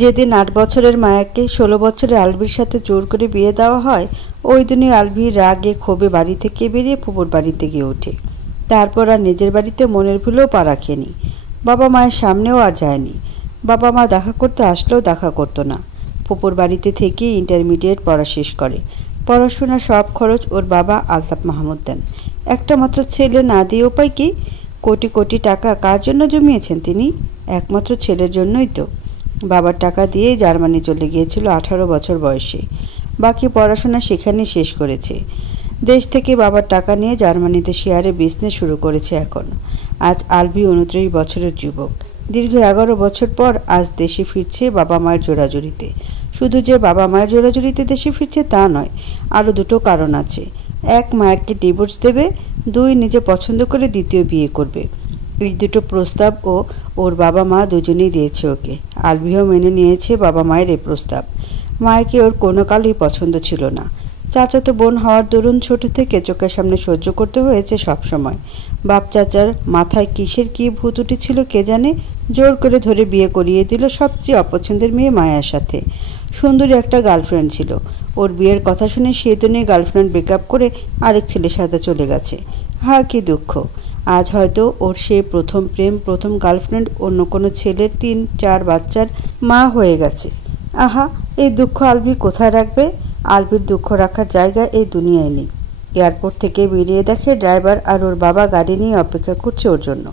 যেদিন ৮ বছরের মায়াকে ১৬ বছরের আলভির সাথে জোর করে বিয়ে দেওয়া হয়, ওই দিনই আলভি রাগে ক্ষোভে বাড়ি থেকে বেরিয়ে ফুপুর বাড়িতে গিয়ে ওঠে। তারপর আর নিজের বাড়িতে মনের ভুলেও পা রাখেনি। বাবা মায়ের সামনেও আর যায়নি। বাবা মা দেখা করতে আসলেও দেখা করতো না। ফুপুর বাড়িতে থেকেই ইন্টারমিডিয়েট পড়া শেষ করে। পড়াশোনার সব খরচ ওর বাবা আলতাফ মাহমুদ দেন। একটা মাত্র ছেলে না দিয়ে উপায় কি? কোটি কোটি টাকা কার জন্য জমিয়েছেন তিনি? একমাত্র ছেলের জন্যই তো। বাবার টাকা দিয়েই জার্মানি চলে গিয়েছিল ১৮ বছর বয়সে। বাকি পড়াশোনা সেখানেই শেষ করেছে। দেশ থেকে বাবার টাকা নিয়ে জার্মানিতে শেয়ারে বিজনেস শুরু করেছে এখন। আজ আলভি ২৯ বছরের যুবক। দীর্ঘ ১১ বছর পর আজ দেশে ফিরছে বাবা মায়ের জোড়াজুড়িতে। শুধু যে বাবা মায়ের জোড়াজুড়িতে দেশে ফিরছে তা নয়, আরও দুটো কারণ আছে। এক, মায়াকে ডিভোর্স দেবে। দুই, নিজে পছন্দ করে দ্বিতীয় বিয়ে করবে। এই দুটো প্রস্তাব ওর বাবা মা দুজনেই দিয়েছে ওকে। আলভিও মেনে নিয়েছে বাবা মায়ের এই প্রস্তাব। মায়াকে ওর কোনো কালই পছন্দ ছিল না। চাচাতো বোন হওয়ার দরুন ছোট থেকে চোখের সামনে সহ্য করতে হয়েছে সব সময়। বাপ চাচার মাথায় কিসের কী ভূত উঠেছিল কে জানে, জোর করে ধরে বিয়ে করিয়ে দিল সবচেয়ে অপছন্দের মেয়ে মায়ার সাথে। সুন্দরী একটা গার্লফ্রেন্ড ছিল। ওর বিয়ের কথা শুনে সেই দিনই গার্লফ্রেন্ড ব্রেকআপ করে আরেক ছেলের সাথে চলে গেছে। হ্যাঁ, কি দুঃখ। আজ হয়তো ওর সে প্রথম প্রেম, প্রথম গার্লফ্রেন্ড অন্য কোনো ছেলের ৩-৪ বাচ্চার মা হয়ে গেছে। আহা, এই দুঃখ আলভি কোথায় রাখবে? আলভির দুঃখ রাখার জায়গা এই দুনিয়ায় নেই। এয়ারপোর্ট থেকে বেরিয়ে দেখে ড্রাইভার আর ওর বাবা গাড়ি নিয়ে অপেক্ষা করছে ওর জন্য।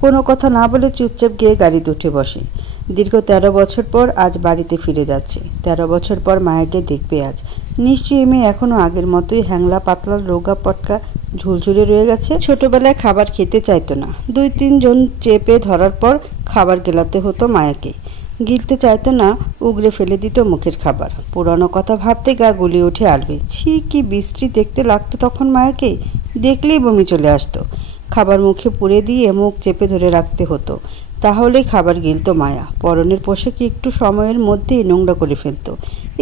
কোনো কথা না বলে চুপচাপ গিয়ে গাড়িতে উঠে বসে। দীর্ঘ ১৩ বছর পর আজ বাড়িতে ফিরে যাচ্ছে। ১৩ বছর পর মায়াকে দেখবে আজ। নিশ্চয়ই মেয়ে এখনও আগের মতোই হ্যাংলা পাতলা রোগা পটকা ঝুলঝুলে রয়ে গেছে। ছোটবেলায় খাবার খেতে চাইতো না। ২-৩ জন চেপে ধরার পর খাবার গেলাতে হতো মায়াকে। গিলতে চাইতো না, উগড়ে ফেলে দিত মুখের খাবার। পুরানো কথা ভাবতে গা গুলিয়ে ওঠে আলভি। ছি, কি বিশ্রী দেখতে লাগতো তখন মায়াকে। দেখলেই বমি চলে আসতো। খাবার মুখে পুরে দিয়ে মুখ চেপে ধরে রাখতে হতো, তাহলেই খাবার গিলতো মায়া। পরনের পোশাকে একটু সময়ের মধ্যেই নোংরা করে ফেলতো।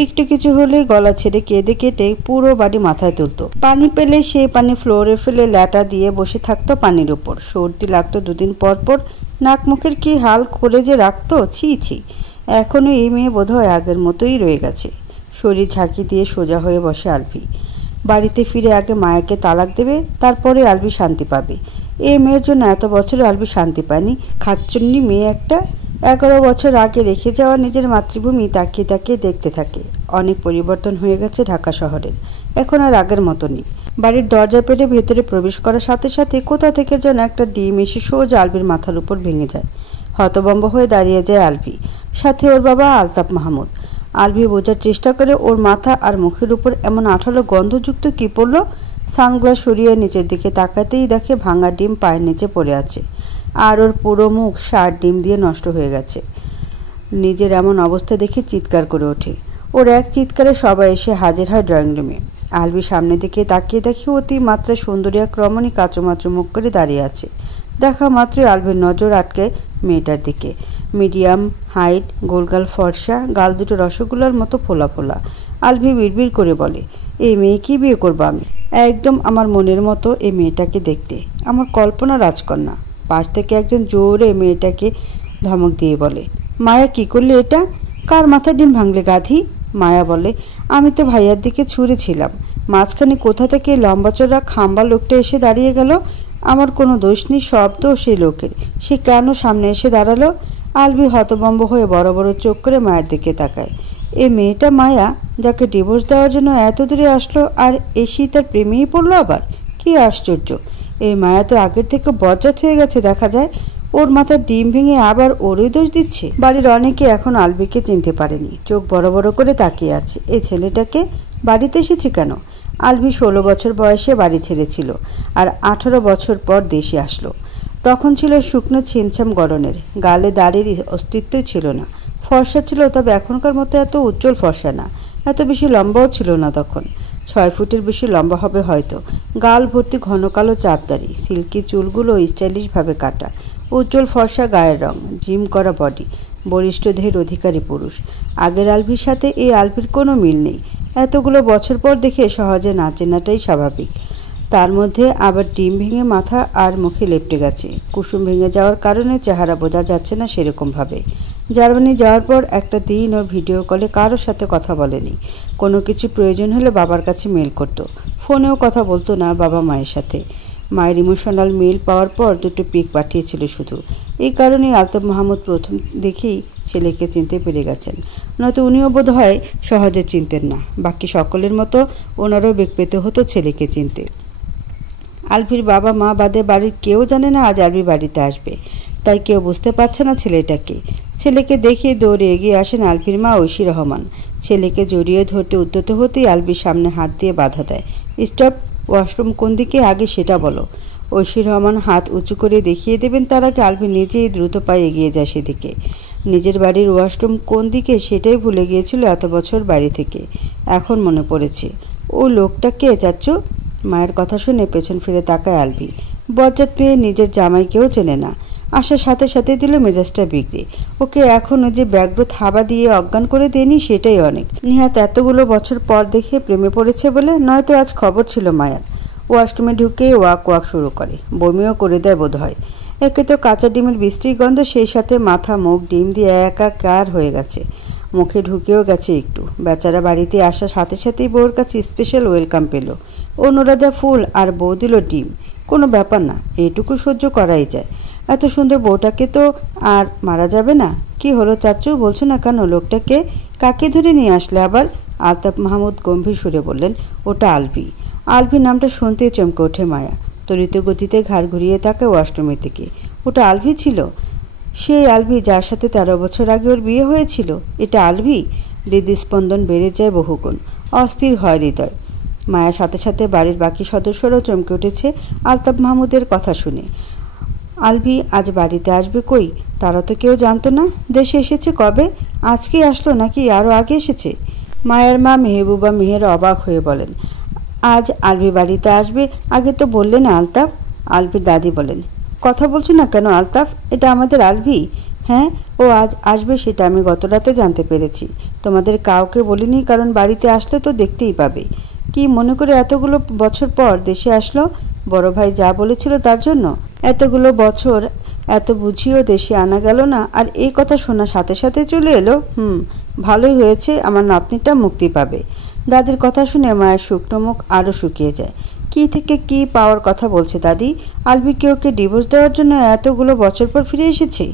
একটু কিছু হলেই গলা ছেড়ে কেঁদে কেটে পুরো বাড়ি মাথায় তুলতো। পানি পেলে সেই পানি ফ্লোরে ফেলে ল্যাটা দিয়ে বসে থাকতো পানির উপর। সর্দি লাগতো ২ দিন পর পর। নাক মুখের কি হাল করে যে রাখতো, ছি ছি। এখনও এই মেয়ে বোধহয় আগের মতোই রয়ে গেছে। শরীর ঝাঁকি দিয়ে সোজা হয়ে বসে আলভি। বাড়িতে ফিরে আগে মায়াকে তালাক দেবে, তারপরে আলভি শান্তি পাবে। এই মেয়ের জন্য এত বছরে আলভি শান্তি পায়নি। খাচ্চন্নি মেয়ে একটা। ১১ বছর আগে রেখে যাওয়া নিজের মাতৃভূমি তাকিয়ে তাকিয়ে দেখতে থাকে। অনেক পরিবর্তন হয়ে গেছে ঢাকা শহরের। এখন আর আগের মতো নেই। বাড়ির দরজা পেরে ভেতরে প্রবেশ করার সাথে সাথে কোথা থেকে যেন একটা ডিম এসে সোজা আলভির মাথার উপর ভেঙে যায়। হতভম্ব হয়ে দাঁড়িয়ে যায় আলভি। সাথে ওর বাবা আলতাফ মাহমুদ। আলভি বোঝার চেষ্টা করে ওর মাথা আর মুখের উপর এমন আঠালো গন্ধযুক্ত কী পড়ল। সানগ্লাস সরিয়ে নিচের দিকে তাকাতেই দেখে ভাঙা ডিম পায়ের নিচে পড়ে আছে। আর ওর পুরো মুখ ৬০ ডিম দিয়ে নষ্ট হয়ে গেছে। নিজের এমন অবস্থা দেখে চিৎকার করে ওঠে। ওর এক চিৎকারে সবাই এসে হাজির হয় ড্রয়িং রুমে। আলভি সামনের দিকে তাকিয়ে দেখে অতিমাত্রায় সুন্দরী এক রমণী কাচুমাচু মুখ করে দাঁড়িয়ে আছে। দেখা মাত্রই আলভির নজর আটকে মেয়েটার দিকে। মিডিয়াম হাইট, গোলগাল ফর্সা, গাল দুটো রসগোল্লার মতো ফোলা ফোলা। আলভি বিড়বিড় করে বলে, এই মেয়েকেই বিয়ে করবো আমি। একদম আমার মনের মতো এই মেয়েটাকে দেখতে, আমার কল্পনা রাজকন্যা। পাশ থেকে একজন জোরে মেয়েটাকে ধমক দিয়ে বলে, মায়া কি করলে এটা? কার মাথায় ডিম ভাঙলে গাধি? মায়া বলে, আমি তো ভাইয়ার দিকে ছুঁড়েছিলাম। মাঝখানে কোথা থেকে লম্বা চড়া খাম্বা লোকটা এসে দাঁড়িয়ে গেল। আমার কোনো দোষ নেই, সব দোষ সেই লোকের। সে কেন সামনে এসে দাঁড়ালো? আলভি হতভম্ব হয়ে বড় বড় চোখ করে মায়ের দিকে তাকায়। এই মেয়েটা মায়া, যাকে ডিভোর্স দেওয়ার জন্য এত দূরে আসলো, আর এসেই তার প্রেমেই পড়লো আবার। কি আশ্চর্য! এই মায়া তো আগের থেকে বজ্জাত হয়ে গেছে দেখা যায়। ওর মাথার ডিম ভেঙে আবার ওরই দোষ দিচ্ছে। বাড়ির অনেকে এখন আলভিকে চিনতে পারেনি। চোখ বড় বড় করে তাকিয়ে আছে। এই ছেলেটাকে বাড়িতে এসেছে কেন? আলভি ১৬ বছর বয়সে বাড়ি ছেড়েছিল, আর ১৮ বছর পর দেশে আসলো। তখন ছিল শুকনো ছিমছাম গড়নের। গালে দাড়ির অস্তিত্বই ছিল না। ফর্সা ছিল, তবে এখনকার মতো এত উজ্জ্বল ফর্সা না। এত বেশি লম্বাও ছিল না তখন। ৬ ফুটের বেশি লম্বা হবে হয়তো। গাল ভর্তি ঘন কালো চাপদাড়ি, সিল্কি চুলগুলো স্টাইলিশভাবে কাটা, উজ্জ্বল ফর্সা গায়ের রং, জিম করা বডি, বলিষ্ঠ দেহের অধিকারী পুরুষ। আগের আলভির সাথে এই আলভির কোনো মিল নেই। এতগুলো বছর পর দেখে সহজে না চেনাটাই স্বাভাবিক। তার মধ্যে আবার ডিম ভেঙে মাথা আর মুখে লেপ্টে গেছে। কুসুম ভেঙে যাওয়ার কারণে চেহারা বোঝা যাচ্ছে না সেরকমভাবে। জার্মানি যাওয়ার পর একটা দিনও ভিডিও কলে কারোর সাথে কথা বলেনি। কোনো কিছু প্রয়োজন হলে বাবার কাছে মেল করতো, ফোনেও কথা বলতো না বাবা মায়ের সাথে। মায়ের ইমোশনাল মেল পাওয়ার পর দুটো পিক পাঠিয়েছিল শুধু। এই কারণেই আলতাফ মাহমুদ প্রথম দেখেই ছেলেকে চিনতে পেরে গেছেন, নয়তো উনিও বোধ হয় সহজে চিনতেন না। বাকি সকলের মতো ওনারও বেগ পেতে হতো ছেলেকে চিনতে। আলভির বাবা মা বাদে বাড়ির কেউ জানে না আজ আলভি বাড়িতে আসবে, তাই কেউ বুঝতে পারছে না ছেলেটাকে। ছেলেকে দেখে দৌড়ে এগিয়ে আসেন আলভির মা ঐশী রহমান। ছেলেকে জড়িয়ে ধরতে উদ্যত হতেই আলভির সামনে হাত দিয়ে বাধা দেয়। স্টপ, ওয়াশরুম কোন দিকে আগে সেটা বলো। ঐশী রহমান হাত উঁচু করে দেখিয়ে দেবেন, তার আগে আলভি নিজেই দ্রুত পায়ে এগিয়ে যায় সেদিকে। নিজের বাড়ির ওয়াশরুম কোন দিকে সেটাই ভুলে গিয়েছিল এত বছর বাড়ি থেকে। এখন মনে পড়েছে। ও লোকটা কে চাচ্চু? মায়ের কথা শুনে পেছন ফিরে তাকায় আলভি। বজ্জাত পেয়ে নিজের জামাইকেও চেনে না। আসার সাথে সাথে দিল মেজাজটা বিগড়ে। ওকে এখনও যে ব্যাঘ্র থাবা দিয়ে অজ্ঞান করে দেয়নি সেটাই অনেক। নিহাত এতগুলো বছর পর দেখে প্রেমে পড়েছে বলে, নয়তো আজ খবর ছিল মায়ার। ওয়াশরুমে ঢুকে ওয়াক শুরু করে, বমিও করে দেয় বোধ হয়। একে তো কাঁচা ডিমের বিশ্রী গন্ধ, সেই সাথে মাথা মুখ ডিম দিয়ে একাকার হয়ে গেছে। মুখে ঢুকেও গেছে একটু। বেচারা বাড়িতে আসার সাথে সাথেই বউর কাছে স্পেশাল ওয়েলকাম পেল। অনুরাধা ফুল আর বউ দিল ডিম। কোনো ব্যাপার না, এইটুকু সহ্য করাই যায়। এত সুন্দর বউটাকে তো আর মারা যাবে না। কি হলো চাচু, বলছো না কেন? লোকটাকে কাকে ধরে নিয়ে আসলে আবার? আলতাফ মাহমুদ গম্ভীর সুরে বললেন, ওটা আলভি। আলভি নামটা শুনতেই চমকে ওঠে মায়া। ত্বরিত গতিতে ঘাড় ঘুরিয়ে তাকায় ওয়াশরুমের দিকে। ওটা আলভি ছিল? সেই আলভি যার সাথে 13 বছর আগে ওর বিয়ে হয়েছিল? এটা আলভি? হৃদস্পন্দন বেড়ে যায় বহুগুণ। অস্থির হয় হৃদয়। মায়ার সাথে সাথে বাড়ির বাকি সদস্যরাও চমকে উঠেছে আলতাফ মাহমুদের কথা শুনে। আলভি আজ বাড়িতে আসবে কই? তারা তো কেউ জানতো না। দেশে এসেছে কবে? আজকেই আসলো নাকি আরও আগে এসেছে? মায়ের মা মেহবুবা মেহের অবাক হয়ে বলেন, আজ আলভি বাড়িতে আসবে? আগে তো বললে না আলতাফ। আলভির দাদি বলেন, কথা বলছো না কেন আলতাফ? এটা আমাদের আলভি। হ্যাঁ, ও আজ আসবে সেটা আমি গত রাতে জানতে পেরেছি। তোমাদের কাউকে বলিনি, কারণ বাড়িতে আসলে তো দেখতেই পাবে। কি মনে করে এতগুলো বছর পর দেশে আসলো? বড় ভাই যা বলেছিল তার জন্য? এতগুলো বছর এত বুঝিয়েও দেশে আনা গেল না, আর এই কথা শোনার সাথে সাথে চলে এলো। ভালোই হয়েছে, আমার নাতনিটা মুক্তি পাবে। দাদির কথা শুনে মায়ের শুকনো মুখ আরও শুকিয়ে যায়। কি থেকে কি পাওয়ার কথা বলছে দাদি? আলভিকে ওকে ডিভোর্স দেওয়ার জন্য এতগুলো বছর পর ফিরে এসেছে?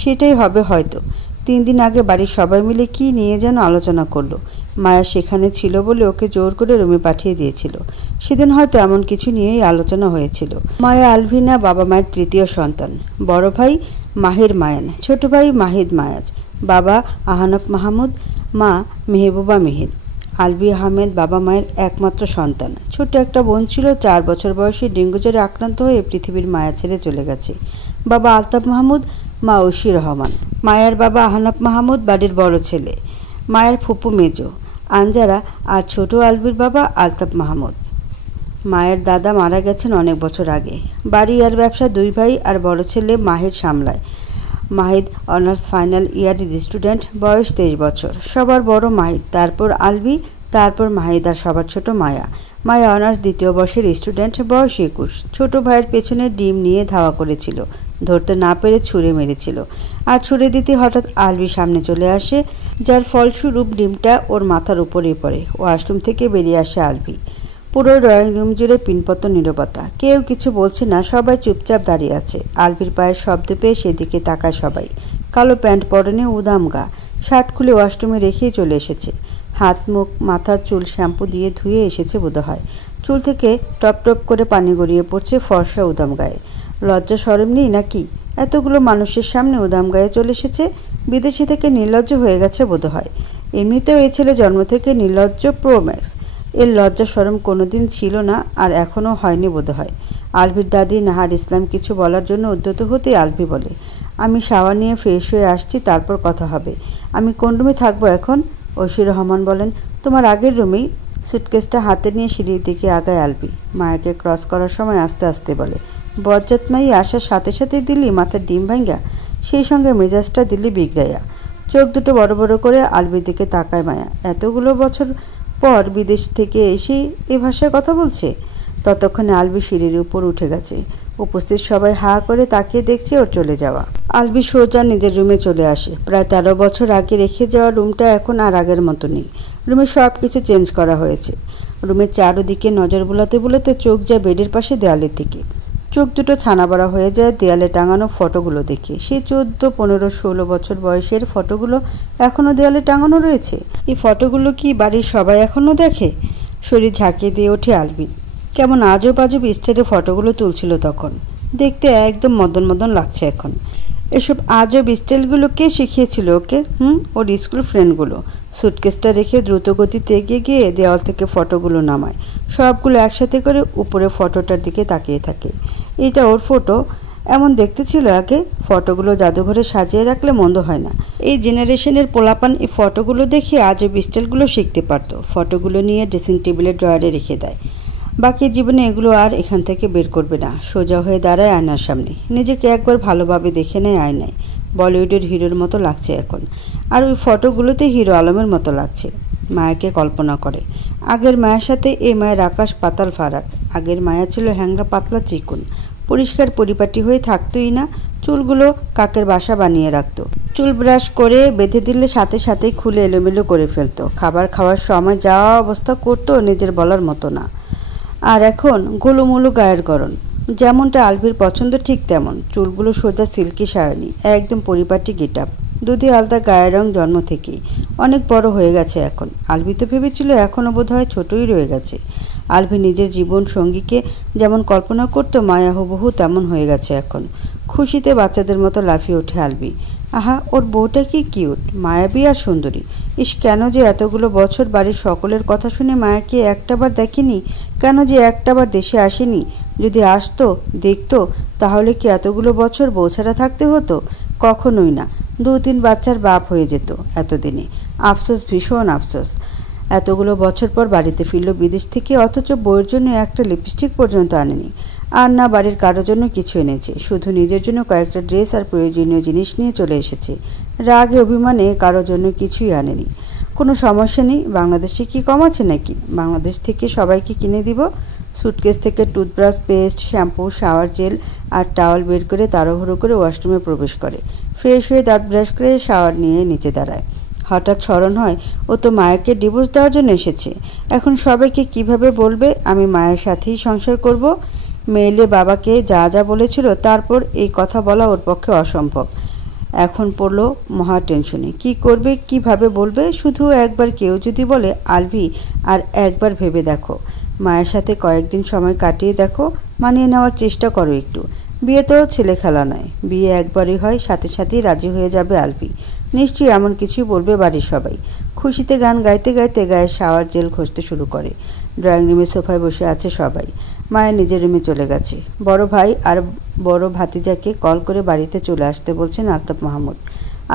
সেটাই হবে হয়তো। 3 দিন আগে বাড়ির সবাই মিলে কি নিয়ে যেন আলোচনা করলো। মায়া সেখানে ছিল বলে ওকে জোর করে রুমে পাঠিয়ে দিয়েছিল। সেদিন হয়তো এমন কিছু নিয়েই আলোচনা হয়েছিল। মায়া আলভিনা বাবা মায়ের তৃতীয় সন্তান। বড় ভাই মাহির মায়ান, ছোট ভাই মাহিদ মায়াজ, বাবা আহনাফ মাহমুদ, মা মেহবুবা মেহের। আলভি আহমেদ বাবা মায়ের একমাত্র সন্তান। ছোট একটা বোন ছিল, 4 বছর বয়সে ডেঙ্গু জ্বরে আক্রান্ত হয়ে পৃথিবীর মায়া ছেড়ে চলে গেছে। বাবা আলতাফ মাহমুদ, মা ঐশী রহমান। মায়ের বাবা আহনাফ মাহমুদ বাড়ির বড় ছেলে, মায়ের ফুপু মেজো আঞ্জারা, আর ছোট আলভির বাবা আলতাফ মাহমুদ। মায়ের দাদা মারা গেছেন অনেক বছর আগে। বাড়ি আর ব্যবসা 2 ভাই আর বড় ছেলে মাহির সামলায়। মাহিদ অনার্স ফাইনাল ইয়ারের স্টুডেন্ট, বয়স 23 বছর। সবার বড় মাহিদ, তারপর আলভি, তারপর মাহিদ আর সবার ছোট মায়া। মায়া অনার্স 2য় বর্ষের স্টুডেন্ট, বয়স 21। ছোট ভাইয়ের পেছনে ডিম নিয়ে ধাওয়া করেছিল, ধরতে না পেরে ছুঁড়ে মেরেছিল। আর ছুঁড়ে দিতে হঠাৎ আলভি সামনে চলে আসে, যার ফলস্বরূপ ডিমটা ওর মাথার উপরেই পড়ে। ওয়াশরুম থেকে বেরিয়ে আসে আলভি। পুরো ড্রয়িং রুম জুড়ে পিনপত নীরবতা। কেউ কিছু বলছে না, সবাই চুপচাপ দাঁড়িয়ে আছে। আলভির পায়ের শব্দ পেয়ে সেদিকে তাকায় সবাই। কালো প্যান্ট পরনে, উদাম গা, শার্ট খুলে ওয়াশরুমে রেখেই চলে এসেছে। হাত মুখ মাথার চুল শ্যাম্পু দিয়ে ধুয়ে এসেছে বোধহয়। চুল থেকে টপ টপ করে পানি গড়িয়ে পড়ছে ফর্সা উদাম গায়ে। লজ্জা শরম নেই নাকি? এতগুলো মানুষের সামনে উদাম গায়ে চলে এসেছে। বিদেশি থেকে নির্লজ্জ হয়ে গেছে বোধহয়। এমনিতেও এই ছেলে জন্ম থেকে নির্লজ্জ প্রোম্যাক্স। এর লজ্জা শরম কোনোদিন ছিল না, আর এখনও হয়নি বোধহয়। আলভির দাদি নাহার ইসলাম কিছু বলার জন্য উদ্যত হতেই আলভি বলে, আমি শাওয়ার নিয়ে ফ্রেশ হয়ে আসছি, তারপর কথা হবে। আমি কোন রুমে থাকবো এখন? ঐশী রহমান বলেন, তোমার আগের রুমেই। সুটকেসটা হাতে নিয়ে সিঁড়ির দিকে আগায় আলভি। মায়াকে ক্রস করার সময় আস্তে আস্তে বলে, বজ্জাত মাই আসার সাথে সাথে দিলি মাথার ডিম ভাঙ্গা, সেই সঙ্গে মেজাজটা দিলি বিগড়াইয়া। চোখ দুটো বড় বড় করে আলভির দিকে তাকায় মায়া। এতগুলো বছর পর বিদেশ থেকে এসে এ ভাষায় কথা বলছে। ততক্ষণে আলভি সিঁড়ির উপর উঠে গেছে। উপস্থিত সবাই হা করে তাকিয়ে দেখছে ওর চলে যাওয়া। আলভি সোজা নিজের রুমে চলে আসে। প্রায় 13 বছর আগে রেখে যাওয়া রুমটা এখন আর আগের মতো নেই। রুমে সব কিছু চেঞ্জ করা হয়েছে। রুমের চারদিকে নজর বুলাতে বুলাতে চোখ যায় বেডের পাশে দেওয়ালের দিকে। চোখ দুটো ছানা বড়া হয়ে যায় দেয়ালে টাঙানো ফটোগুলো দেখে। সেই 14, 15, 16 বছর বয়সের ফটোগুলো এখনও দেয়ালে টাঙানো রয়েছে। এই ফটোগুলো কি বাড়ির সবাই এখনও দেখে? শরীর ঝাঁকিয়ে দিয়ে ওঠে আলভির। কেমন আজব আজব স্টাইলে ফটোগুলো তুলছিল তখন। দেখতে একদম মদন মদন লাগছে এখন। এসব আজব স্টাইলগুলো কে শিখিয়েছিল ওকে? ওর স্কুল ফ্রেন্ডগুলো। সুটকেসটা রেখে দ্রুত গতিতে এগিয়ে গিয়ে দেওয়াল থেকে ফটোগুলো নামায়। সবগুলো একসাথে করে উপরে ফটোটার দিকে তাকিয়ে থাকে। এটা ওর ফটো? এমন দেখতে ছিল আগে? ফটোগুলো জাদুঘরে সাজিয়ে রাখলে মন্দ হয় না। এই জেনারেশনের পোলাপান এই ফটোগুলো দেখে আজব স্টাইলগুলো শিখতে পারতো। ফটোগুলো নিয়ে ড্রেসিং টেবিলের ড্রয়ারে রেখে দেয়। বাকি জীবনে এগুলো আর এখান থেকে বের করবে না। সোজা হয়ে দাঁড়ায় আয়নার সামনে। নিজেকে একবার ভালোভাবে দেখে নেয় আয়নায়। বলিউডের হিরোর মতো লাগছে এখন। আর ওই ফটোগুলোতে হিরো আলমের মতো লাগছে। মায়াকে কল্পনা করে। আগের মায়ের সাথে এই মায়ের আকাশ পাতাল ফারাক। আগের মায়া ছিল হ্যাংরা পাতলা চিকন, পরিষ্কার পরিপাটি হয়ে থাকতোই না। চুলগুলো কাকের বাসা বানিয়ে রাখতো। চুল ব্রাশ করে বেঁধে দিলে সাথে সাথেই খুলে এলোমেলো করে ফেলতো। খাবার খাওয়ার সময় যাওয়া অবস্থা করতো নিজের বলার মতো না। আর এখন গোলুমুলু গায়ের গরম। যেমনটা আলভির পছন্দ ঠিক তেমন। চুলগুলো সোজা সিল্কি সায়নি, একদম পরিপাটি গেটআপ। দুধে আলতা গায়ের রং জন্ম থেকেই। অনেক বড় হয়ে গেছে এখন। আলভি তো ভেবেছিল এখনও বোধহয় ছোটই রয়ে গেছে। আলভি নিজের জীবন সঙ্গীকে যেমন কল্পনা করতো মায়া হুবহু তেমন হয়ে গেছে এখন। খুশিতে বাচ্চাদের মতো লাফিয়ে ওঠে আলভি। আহা, ওর বউটা কি কিউট, মায়াবী আর সুন্দরী। ইস, কেন যে এতগুলো বছর বাড়ির সকলের কথা শুনে মায়াকে একটাবার দেখেনি? কেন যে একটাবার দেশে আসেনি? যদি আসতো, দেখতো, তাহলে কি এতগুলো বছর বউ ছাড়া থাকতে হতো? কখনোই না। 2-3 বাচ্চার বাপ হয়ে যেত এতদিনে। আফসোস, ভীষণ আফসোস। এতগুলো বছর পর বাড়িতে ফিরল বিদেশ থেকে, অথচ বউয়ের জন্য একটা লিপস্টিক পর্যন্ত আনেনি। আর না বাড়ির কারোর জন্য কিছু এনেছে। শুধু নিজের জন্য কয়েকটা ড্রেস আর প্রয়োজনীয় জিনিস নিয়ে চলে এসেছে। রাগে অভিমানে কারোর জন্য কিছুই আনেনি। কোনো সমস্যা নেই। বাংলাদেশে কি কম আছে নাকি? বাংলাদেশ থেকে সবাইকে কিনে দিব। সুটকেস থেকে toothbrush, paste, shampoo, shower gel আর টাওয়াল বের করে তাড়াহুড়ো করে ওয়াশরুমে প্রবেশ করে। ফ্রেশ হয়ে দাঁত ব্রাশ করে শাওয়ার নিয়ে নিচে দাঁড়ায়। হঠাৎ স্মরণ হয় ও তো মায়াকে ডিভোর্স দেওয়ার জন্য এসেছে। এখন সবাইকে কিভাবে বলবে আমি মায়ের সাথেই সংসার করব? মেয়েলে বাবাকে যা যা বলেছিল তারপর এই কথা বলা ওর পক্ষে অসম্ভব। এখন পড়লো মহা টেনশনে। কী করবে, কিভাবে বলবে? শুধু একবার কেউ যদি বলে আলভি, আর একবার ভেবে দেখো, মায়ের সাথে কয়েকদিন সময় কাটিয়ে দেখো, মানিয়ে নেওয়ার চেষ্টা করো একটু। বিয়ে তো ছেলে খেলা নয়। বিয়ে একবারই হয়, সাথে সাথেই রাজি হয়ে যাবে আলভি। নিশ্চয়ই এমন কিছুই বলবে বাড়ির সবাই। খুশিতে গান গাইতে গাইতে গায়ে শাওয়ার জেল ঘষতে শুরু করে। ড্রয়িং রুমে সোফায় বসে আছে সবাই। মায়ের নিজের রুমে চলে গেছে। বড় ভাই আর বড় ভাতিজাকে কল করে বাড়িতে চলে আসতে বলছেন আলতাফ মাহমুদ।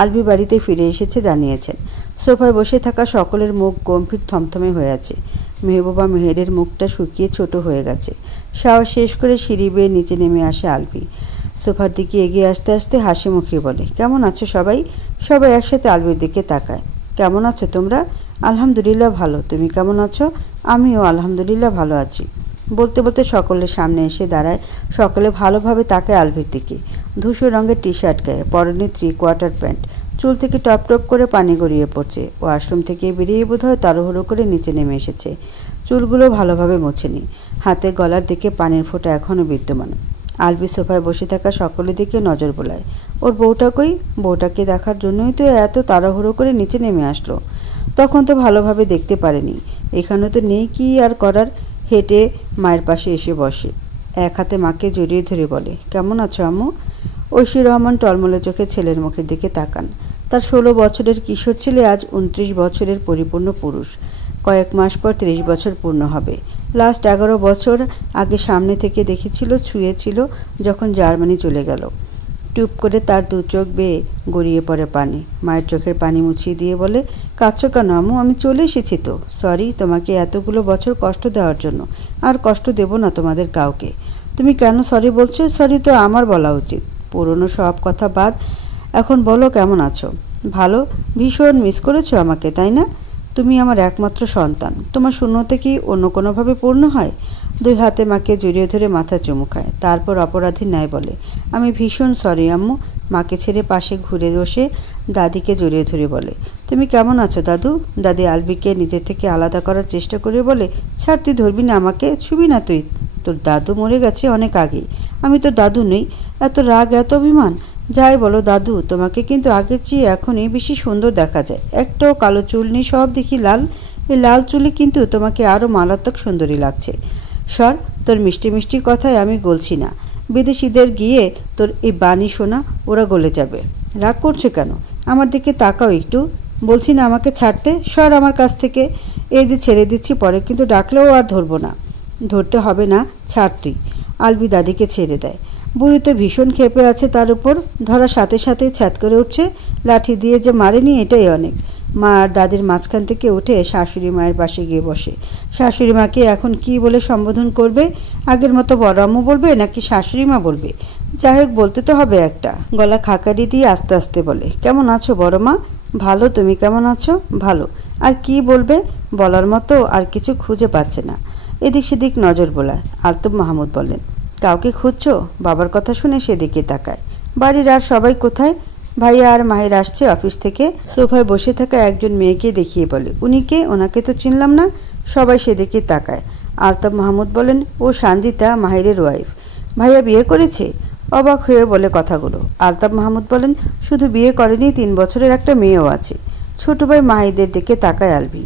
আলভি বাড়িতে ফিরে এসেছে জানিয়েছেন। সোফায় বসে থাকা সকলের মুখ গম্ভীর থমথমে হয়ে আছে। মেহবুবা মেহেরের মুখটা শুকিয়ে ছোট হয়ে গেছে। শাওয়ার শেষ করে সিঁড়ি বেয়ে নিচে নেমে আসে আলভি। সোফার দিকে এগিয়ে আসতে আসতে হাসি মুখে বলে, কেমন আছো সবাই? সবাই একসাথে আলভির দিকে তাকায়। কেমন আছো তোমরা? আলহামদুলিল্লাহ ভালো। তুমি কেমন আছো? আমিও আলহামদুলিল্লাহ ভালো আছি। বলতে বলতে সকলের সামনে এসে দাঁড়ায়। সকলে ভালোভাবে তাকায় আলভির দিকে। ধূসর রঙের টি শার্ট গায়ে, পরনে 3/4 প্যান্ট। চুল থেকে টপ টপ করে পানি গড়িয়ে পড়ছে। ওয়াশরুম থেকে বেরিয়ে বোধহয় তাড়াহুড়ো করে নিচে নেমে এসেছে। চুলগুলো ভালোভাবে মোছেনি। হাতে গলার দিকে পানির ফোঁটা এখনও বিদ্যমান। আলভি সোফায় বসে থাকা সকলের দিকে নজর বোলায়। ওর বউটা কই? বউটাকে দেখার জন্যই তো এত তাড়াহুড়ো করে নিচে নেমে আসলো। তখন তো ভালোভাবে দেখতে পারেনি। এখানে তো নেই, কি আর করার। হেঁটে মায়ের পাশে এসে বসে। এক হাতে মাকে জড়িয়ে ধরে বলে, কেমন আছো আম্মু? ঐশী রহমান টলমলে চোখে ছেলের মুখের দিকে তাকান। তার 16 বছরের কিশোর ছেলে আজ 29 বছরের পরিপূর্ণ পুরুষ। কয়েক মাস পর 30 বছর পূর্ণ হবে। লাস্ট 11 বছর আগে সামনে থেকে দেখেছিল, ছুঁয়েছিল যখন জার্মানি চলে গেল। টুপ করে তার 2 চোখ বেয়ে গড়িয়ে পড়ে পানি। মায়ের চোখের পানি মুছিয়ে দিয়ে বলে, কাঁদছো কেন আম্মু? আমি চলে এসেছি তো। সরি তোমাকে এতগুলো বছর কষ্ট দেওয়ার জন্য। আর কষ্ট দেব না তোমাদের কাউকে। তুমি কেন সরি বলছো? সরি তো আমার বলা উচিত। পুরনো সব কথা বাদ, এখন বলো কেমন আছো? ভালো। ভীষণ মিস করেছো আমাকে, তাই না? তুমি আমার একমাত্র সন্তান। তোমার শূন্যতা কি অন্য কোনোভাবে পূর্ণ হয়? দুই হাতে মাকে জড়িয়ে ধরে মাথা চুমু খায়। তারপর অপরাধীর ন্যায় বলে, আমি ভীষণ সরি আম্মু। মাকে ছেড়ে পাশে ঘুরে বসে দাদিকে জড়িয়ে ধরে বলে, তুমি কেমন আছো দাদু? দাদি আলবিকে নিজের থেকে আলাদা করার চেষ্টা করে বলে, ছাড়, তুই ধরবি না আমাকে, ছুবি না তুই। তোর দাদু মরে গেছে অনেক আগেই, আমি তোর দাদু নেই। এত রাগ, এত অভিমান। যাই বলো দাদু, তোমাকে কিন্তু আগের চেয়ে এখনই বেশি সুন্দর দেখা যায়। একটাও কালো চুল নেই, সব দেখি লাল। এই লাল চুলে কিন্তু তোমাকে আরও মারাত্মক সুন্দরী লাগছে। সর, তোর মিষ্টি মিষ্টি কথায় আমি গলছি না। বিদেশিদের গিয়ে তোর এই বাণী শোনা, ওরা গলে যাবে। রাগ করছে কেন? আমার দিকে তাকাও একটু। বলছি না আমাকে ছাড়তে? সর আমার কাছ থেকে। এই যে ছেড়ে দিচ্ছি, পরে কিন্তু ডাকলেও আর ধরবো না। ধরতে হবে না, ছাড় তুই। আলবি দাদিকে ছেড়ে দেয়। বুড়ি তো ভীষণ ক্ষেপে আছে তার উপর। ধরার সাথে সাথেই ছ্যাদ করে উঠছে। লাঠি দিয়ে যে মারেনি এটাই অনেক। মা আর দাদির মাঝখান থেকে উঠে শাশুড়ি মায়ের পাশে গিয়ে বসে। শাশুড়ি মাকে এখন কি বলে সম্বোধন করবে? আগের মতো বড় আম্মু বলবে নাকি শাশুড়ি মা বলবে? যাই হোক, বলতে তো হবে একটা। গলা খাকারি দিয়ে আস্তে আস্তে বলে, কেমন আছো বড় মা? ভালো, তুমি কেমন আছো? ভালো। আর কি বলবে? বলার মতো আর কিছু খুঁজে পাচ্ছে না। এদিক সেদিক নজর বোলায়। আলতাফ মাহমুদ বলেন, কাউকে খুঁজছো? বাবার কথা শুনে সেদিকে তাকায়। বাড়ির আর সবাই কোথায়? ভাইয়া আর মাহির আসছে অফিস থেকে। সোফায় বসে থাকা একজন মেয়েকে দেখিয়ে বলে, উনি কে? ওনাকে তো চিনলাম না। সবাই সেদিকে তাকায়। আলতাফ মাহমুদ বলেন, ও সানজিতা, মাহিরের ওয়াইফ। ভাইয়া বিয়ে করেছে? অবাক হয়ে বলে কথাগুলো। আলতাফ মাহমুদ বলেন, শুধু বিয়ে করেনি, 3 বছরের একটা মেয়েও আছে। ছোট ভাই মাহিদের দিকে তাকায় আলভি।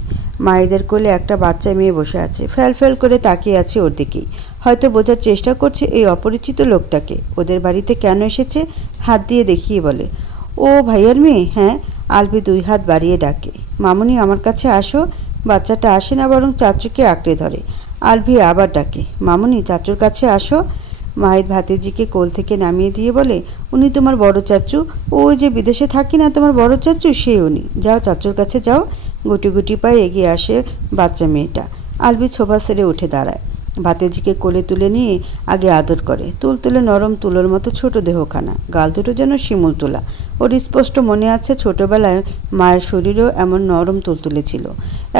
মাহিদের কোলে একটা বাচ্চা মেয়ে বসে আছে, ফ্যাল ফ্যাল করে তাকিয়ে আছে ওর দিকেই। হয়তো বোঝার চেষ্টা করছে এই অপরিচিত লোকটাকে ওদের বাড়িতে কেন এসেছে। হাত দিয়ে দেখিয়ে বলে, ও ভাইয়ার মেয়ে? হ্যাঁ। আলভি 2 হাত বাড়িয়ে ডাকে, মামুনি আমার কাছে আসো। বাচ্চাটা আসে না, বরং চাচুকে আঁকড়ে ধরে। আলভি আবার ডাকে, মামুনি চাচুর কাছে আসো। মাহিদ ভাতিজিকে কোল থেকে নামিয়ে দিয়ে বলে, উনি তোমার বড় চাচু। ওই যে বিদেশে থাকি না তোমার বড় চাচু, সে উনি। যাও চাচুর কাছে যাও। গুটি গুটি পায়ে এগিয়ে আসে বাচ্চা মেয়েটা। আলবি ছোপা সেরে উঠে দাঁড়ায়। ভাতিজিকে কোলে তুলে নিয়ে আগে আদর করে। তুলতুলে নরম তুলোর মতো ছোট দেহখানা, গাল দুটো যেন শিমুল তোলা। ওর স্পষ্ট মনে আছে ছোটবেলায় মায়ের শরীরেও এমন নরম তুলতুলে ছিল।